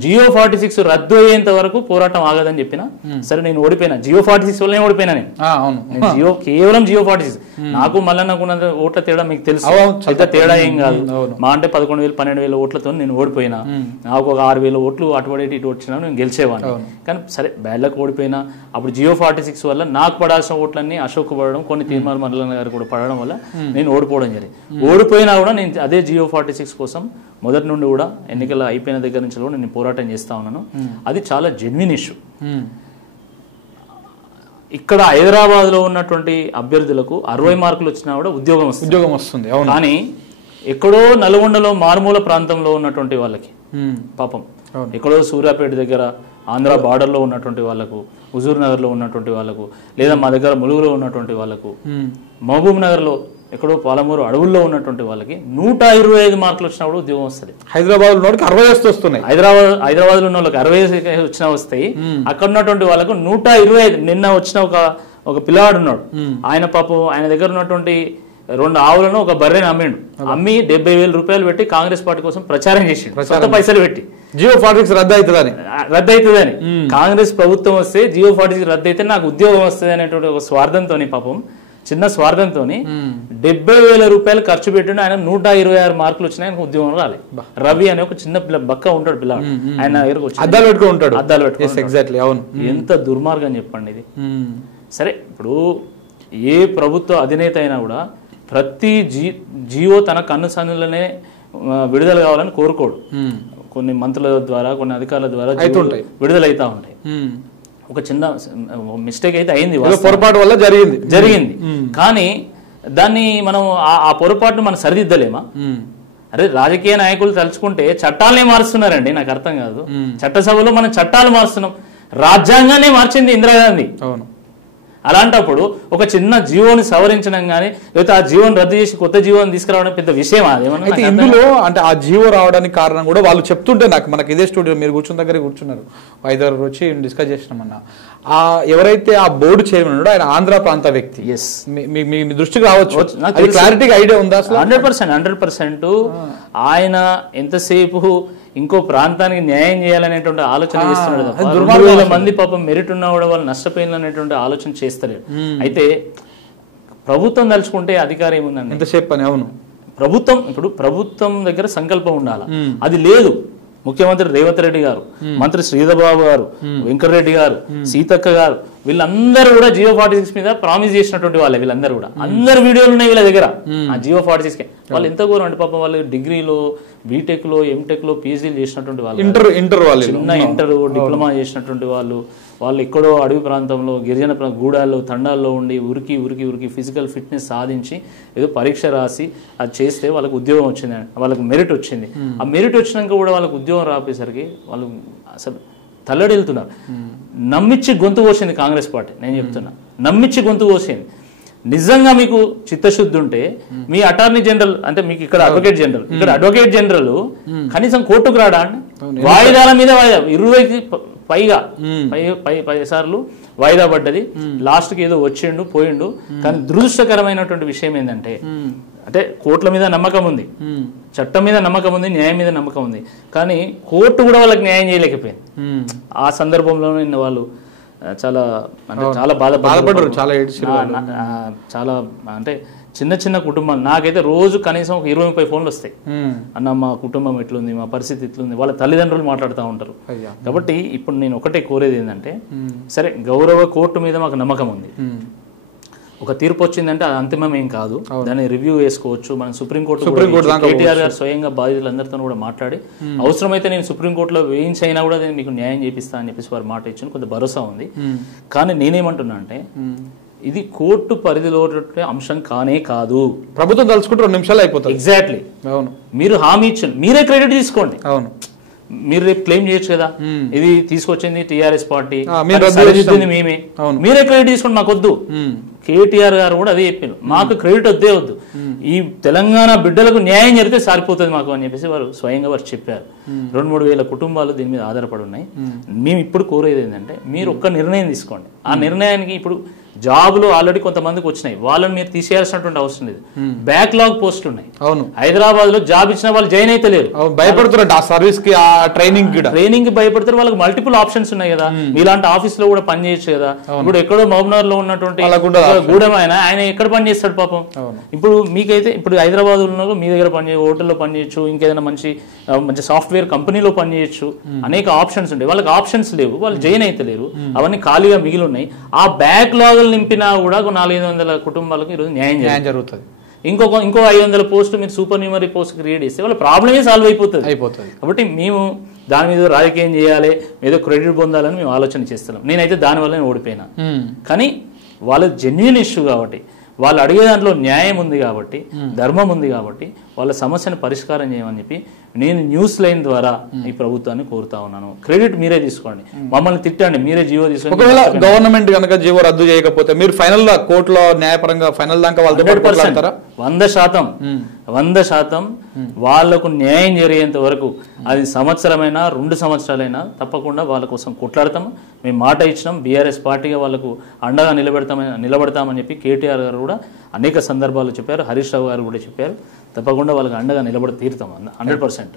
GO46 రద్దు అయ్యేంత వరకు పోరాటం ఆగదని చెప్పిన. సరే నేను ఓడిపోయినా, GO46 వల్లనే ఓడిపోయినా నేను కేవలం GO46. నాకు మళ్ళీ నాకున్న ఓట్ల తేడా మీకు తెలుసు, పెద్ద తేడా ఏం కాదు, మా అంటే 11,000-12,000 ఓట్లతో నేను ఓడిపోయినా, నాకు ఒక 6,000 ఓట్లు అటువడేటి ఇటు వచ్చినా నేను గెలిచేవాడిని. కానీ సరే బ్యాడ్లకు ఓడిపోయినా అప్పుడు GO46 వల్ల నాకు పడాల్సిన ఓట్లన్నీ అశోక్ పడడం, కొన్ని తీర్మాన మల్లన్న గారు కూడా పడడం వల్ల నేను ఓడిపోవడం జరిగింది. ఓడిపోయినా కూడా నేను అదే GO46 కోసం మొదటి నుండి కూడా ఎన్నికల అయిపోయిన దగ్గర నుంచి కూడా నేను పోరాటం చేస్తా ఉన్నాను. అది చాలా జెన్యున్ ఇష్యూ. ఇక్కడ హైదరాబాద్ లో ఉన్నటువంటి అభ్యర్థులకు 60 మార్కులు వచ్చినా కూడా ఉద్యోగం వస్తుంది. కానీ ఎక్కడో నల్గొండలో మారుమూల ప్రాంతంలో ఉన్నటువంటి వాళ్ళకి పాపం, ఎక్కడో సూర్యాపేట దగ్గర ఆంధ్ర బార్డర్ లో ఉన్నటువంటి వాళ్ళకు, హుజూర్ నగర్ లో ఉన్నటువంటి వాళ్ళకు, లేదా మా దగ్గర ములుగులో ఉన్నటువంటి వాళ్ళకు, మహబూబ్ నగర్ లో ఎక్కడో పాలమూరు అడవుల్లో ఉన్నటువంటి వాళ్ళకి 125 మార్కులు వచ్చినా కూడా ఉద్యోగం వస్తుంది. హైదరాబాద్ లో 60 వస్తున్నాయి, హైదరాబాద్ లో ఉన్న వాళ్ళకి 60 వచ్చినా వస్తాయి. అక్కడ ఉన్నటువంటి వాళ్ళకు 125. నిన్న వచ్చిన ఒక పిల్లవాడు ఉన్నాడు, ఆయన పాపం ఆయన దగ్గర ఉన్నటువంటి 2 ఆవులను ఒక బర్రెని అమ్మి 70,000 రూపాయలు పెట్టి కాంగ్రెస్ పార్టీ కోసం ప్రచారం చేసి పైసలు పెట్టి GO46 రద్దు అవుతుందని, కాంగ్రెస్ ప్రభుత్వం వస్తే GO46 రద్దు అయితే నాకు ఉద్యోగం వస్తుంది అనేటువంటి ఒక స్వార్థంతో, పాపం చిన్న స్వార్థంతో 70,000 రూపాయలు ఖర్చు పెట్టిండు. ఆయన 126 మార్కులు వచ్చినాయి, ఆయనకు ఉద్యోగం రాలేదు. రవి అనే ఒక చిన్న బక్క ఉంటాడు పిల్లవాడు, ఆయన అద్దాలు పెట్టుకుంటాడు. అవును, ఎంత దుర్మార్గం చెప్పండి ఇది. సరే ఇప్పుడు ఏ ప్రభుత్వ అధినేత అయినా కూడా ప్రతి జియో తన కన్ను సన్నులనే విడుదల కావాలని కోరుకోడు. కొన్ని మంత్రుల ద్వారా, కొన్ని అధికారుల ద్వారా విడుదలైతా ఉంటాయి. ఒక చిన్న మిస్టేక్ అయితే అయింది, పొరపాటు వల్ల జరిగింది. కానీ దాన్ని మనం ఆ పొరపాటును మనం సరిదిద్దలేమా? అరే రాజకీయ నాయకులు తలుచుకుంటే చట్టాలనే మారుస్తున్నారండి, నాకు అర్థం కాదు. చట్టసభలో మనం చట్టాలు మారుస్తున్నాం, రాజ్యాంగాన్ని మార్చింది ఇందిరాగాంధీ. అలాంటప్పుడు ఒక చిన్న జీవోని సవరించడం కానీ, లేకపోతే ఆ జీవోని రద్దు చేసి కొత్త జీవోని తీసుకురావడం పెద్ద విషయం అదేమన్నా? ఇందులో అంటే ఆ జీవో రావడానికి కారణం కూడా వాళ్ళు చెప్తుంటే, మనకి ఇదే స్టూడియో మీరు కూర్చున్న దగ్గర కూర్చున్నారు, 5 వచ్చి డిస్కస్ చేసినామన్నా, ఎవరైతే ఆ బోర్డు చైర్మన్ ఉన్నాడో ఆయన ఆంధ్ర ప్రాంత వ్యక్తి. మీ దృష్టికి రావచ్చు, క్లారిటీగా ఐడియా ఉందా? 100% ఆయన ఎంతసేపు ఇంకో ప్రాంతానికి న్యాయం చేయాలనేటువంటి ఆలోచన చేస్తున్నాడు తప్ప 2,000 మంది పాపం మెరిట్ ఉన్నా కూడా వాళ్ళు నష్టపోయిందనేటువంటి ఆలోచన చేస్తలేరు. అయితే ప్రభుత్వం తలుచుకుంటే అధికారం ఏముందండి? ఎంతసేపు అని. అవును, ప్రభుత్వం దగ్గర సంకల్పం ఉండాలి, అది లేదు. ముఖ్యమంత్రి రేవంత్ రెడ్డి గారు, మంత్రి శ్రీధర్ బాబు గారు, వెంకటరెడ్డి గారు, సీతక్క గారు, వీళ్ళందరూ కూడా GO46 మీద ప్రామిస్ చేసినటువంటి వాళ్ళే. వీళ్ళందరూ కూడా అందరు వీడియోలు ఉన్నాయి వీళ్ళ దగ్గర ఆ GO46. వాళ్ళు ఎంత ఘోరం అంటే పాపం వాళ్ళు డిగ్రీలో, బీటెక్ లో, ఎంటెక్ లో PhDలు చేసినటువంటి వాళ్ళు, ఇంటర్ డిప్లొమా చేసినటువంటి వాళ్ళు ఎక్కడో అడవి ప్రాంతంలో, గిరిజన గూడాల్లో, తండాల్లో ఉండి ఉరికి ఫిజికల్ ఫిట్నెస్ సాధించి ఏదో పరీక్ష రాసి అది చేస్తే వాళ్ళకి ఉద్యోగం వచ్చింది, వాళ్ళకి మెరిట్ వచ్చింది. ఆ మెరిట్ వచ్చినాక కూడా వాళ్ళకి ఉద్యోగం రాపేసరికి వాళ్ళు అసలు తల్లడిల్లుతున్నారు. నమ్మిచ్చి గొంతు కోసింది కాంగ్రెస్ పార్టీ. నేను చెప్తున్నా, నమ్మిచ్చి గొంతు కోసింది. నిజంగా మీకు చిత్తశుద్ధి ఉంటే మీ అటార్నీ జనరల్, అంటే మీకు ఇక్కడ అడ్వకేట్ జనరల్ కనీసం కోర్టుకు రాడా అండి? వాయిదాల మీద వాయిదా 20కి పై సార్లు వాయిదా పడ్డది. లాస్ట్ కి ఏదో వచ్చిండు పోయిండు. కానీ దురదృష్టకరమైనటువంటి విషయం ఏంటంటే, అంటే కోర్టుల మీద నమ్మకం ఉంది, చట్టం మీద నమ్మకం ఉంది, న్యాయం మీద నమ్మకం ఉంది, కానీ కోర్టు కూడా వాళ్ళకి న్యాయం చేయలేకపోయింది. ఆ సందర్భంలో నిన్న వాళ్ళు చాలా బాధపడ్డారు, చాలా అంటే చిన్న చిన్న కుటుంబాలు నాకైతే రోజు కనీసం ఒక 20-30 ఫోన్లు వస్తాయి. అన్న మా కుటుంబం ఎట్లుంది, మా పరిస్థితి ఎట్లుంది, వాళ్ళ తల్లిదండ్రులు మాట్లాడుతూ ఉంటారు. కాబట్టి ఇప్పుడు నేను ఒకటే కోరేది ఏంటంటే, సరే గౌరవ కోర్టు మీద మాకు నమ్మకం ఉంది. ఒక తీర్పు వచ్చిందంటే అది అంతిమం ఏం కాదు, దాన్ని రివ్యూ వేసుకోవచ్చు. మనం సుప్రీంకోర్టు కేటీఆర్ గారు స్వయంగా బాధితులందరితో కూడా మాట్లాడి అవసరమైతే నేను సుప్రీంకోర్టులో వేయించైనా కూడా నేను మీకు న్యాయం చేపిస్తా అని చెప్పేసి వారు మాట ఇచ్చిన కొంత భరోసా ఉంది. కానీ నేనేమంటున్నా అంటే ఇది కోర్టు పరిధిలో అంశం కానే కాదు. ప్రభుత్వం తలుచుకుంటే 2 నిమిషాలు అయిపోతుంది. ఎగ్జాక్ట్లీ. అవును, మీరు హామీ ఇచ్చారు, మీరే క్రెడిట్ తీసుకోండి. అవును, మీరు రేపు క్లెయిమ్ చేయొచ్చు కదా, ఇది తీసుకొచ్చింది టీఆర్ఎస్ పార్టీ, మేమే, మీరే క్రెడిట్ తీసుకోండి, మాకు వద్దు. కేటీఆర్ గారు కూడా అదే చెప్పారు, మాకు క్రెడిట్ వద్దే వద్దు, ఈ తెలంగాణ బిడ్డలకు న్యాయం జరిగితే సారిపోతుంది మాకు అని చెప్పేసి వారు స్వయంగా వారు చెప్పారు. 2-3 వేల కుటుంబాలు దీని మీద ఆధారపడి ఉన్నాయి. మేము ఇప్పుడు కోరేది ఏంటంటే మీరు ఒక్క నిర్ణయం తీసుకోండి. ఆ నిర్ణయానికి ఇప్పుడు జాబులు ఆల్రెడీ కొంతమందికి వచ్చినాయి, వాళ్ళని మీరు తీసేయాల్సినటువంటి అవసరం లేదు. బ్యాక్లాగ్ పోస్టులు ఉన్నాయి. అవును, హైదరాబాద్ లో జాబ్ ఇచ్చిన వాళ్ళు జాయిన్ అయితే లేరు, భయపడుతున్నారు ఆ సర్వీస్ కి, ఆ ట్రైనింగ్ కి భయపడతారు. వాళ్ళకి మల్టిపుల్ ఆప్షన్స్ ఉన్నాయి కదా, మీలాంటి ఆఫీస్ లో కూడా పని చేయొచ్చు కదా. ఇప్పుడు ఎక్కడో మహబూబ్నగర్ లో ఉన్నటువంటి గూడెం ఆయన ఎక్కడ పని చేస్తాడు పాపం. ఇప్పుడు మీకైతే ఇప్పుడు హైదరాబాద్ లో మీ దగ్గర పని చేయొచ్చు, హోటల్లో పని చేయొచ్చు, ఇంకేదైనా మంచి సాఫ్ట్వేర్ కంపెనీలో పని చేయొచ్చు. అనేక ఆప్షన్స్ ఉంటాయి, వాళ్ళకి ఆప్షన్స్ లేవు, వాళ్ళు జాయిన్ అయితే లేరు, అవన్నీ ఖాళీగా మిగిలి ఉన్నాయి. ఆ బ్యాక్లాగ్ నింపినా కూడా 400-500 కుటుంబాలకు ఈరోజు న్యాయం జరుగుతుంది. ఇంకో 500 పోస్టులు మీరు సూపర్ న్యూమరీ పోస్ట్ క్రియేట్ చేస్తే వాళ్ళ ప్రాబ్లమే సాల్వ్ అయిపోతుంది. కాబట్టి మేము దాని మీద రాజకీయం చేయాలి, ఏదో క్రెడిట్ పొందాలని మేము ఆలోచన చేస్తున్నాం. నేనైతే దానివల్ల ఓడిపోయినా. కానీ వాళ్ళ జెన్యున్ ఇష్యూ కాబట్టి, వాళ్ళు అడిగే దాంట్లో న్యాయం ఉంది కాబట్టి, ధర్మం ఉంది కాబట్టి వాళ్ళ సమస్యను పరిష్కారం చేయమని చెప్పి నేను న్యూస్ లైన్ ద్వారా ఈ ప్రభుత్వాన్ని కోరుతా ఉన్నాను. క్రెడిట్ మీరే తీసుకోండి, మమ్మల్ని తిట్టండి, మీరే జీవో తీసుకోండి. ఒకవేళ గవర్నమెంట్ కనుక జీవో రద్దు చేయకపోతే మీరు ఫైనల్ కోర్టులో న్యాయపరంగా ఫైనల్ దాకా 100% వాళ్లకు న్యాయం జరిగేంత వరకు, అది సంవత్సరమైనా 2 సంవత్సరాలైనా తప్పకుండా వాళ్ళ కోసం కొట్లాడతాము. మేము మాట ఇచ్చినాం, బీఆర్ఎస్ పార్టీగా వాళ్ళకు అండగా నిలబడతామని చెప్పి కేటీఆర్ గారు కూడా అనేక సందర్భాలు చెప్పారు, హరీష్ రావు గారు కూడా చెప్పారు. తప్పకుండా వాళ్ళకి అండగా నిలబడి తీరుతాం 100%.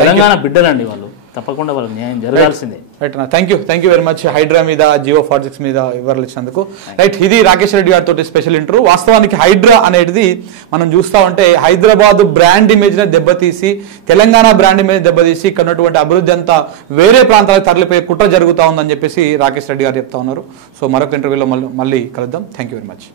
తెలంగాణ బిడ్డలండి వాళ్ళు, తప్పకుండా వాళ్ళకి న్యాయం జరగాల్సిందే. రైట్ అన్న, thank you very much Hydraa మీద, జియో 46 మీద వివరాలు ఇచ్చినందుకు. రైట్, ఇది రాకేష్ రెడ్డి గారితో స్పెషల్ ఇంటర్వ్యూ. వాస్తవానికి హైడ్రా అనేది మనం చూస్తా ఉంటే హైదరాబాద్ బ్రాండ్ ఇమేజ్ ని దెబ్బతీసి, తెలంగాణ బ్రాండ్ ఇమేజ్ దెబ్బతీసి ఇక్కడ ఉన్నటువంటి అభివృద్ధి అంతా వేరే ప్రాంతాలకు తరలిపోయే కుట్ర జరుగుతూ ఉందని చెప్పేసి రాకేష్ రెడ్డి గారు చెప్తా ఉన్నారు. సో మరొక ఇంటర్వ్యూలో మళ్ళీ కలుద్దాం. Thank you very much.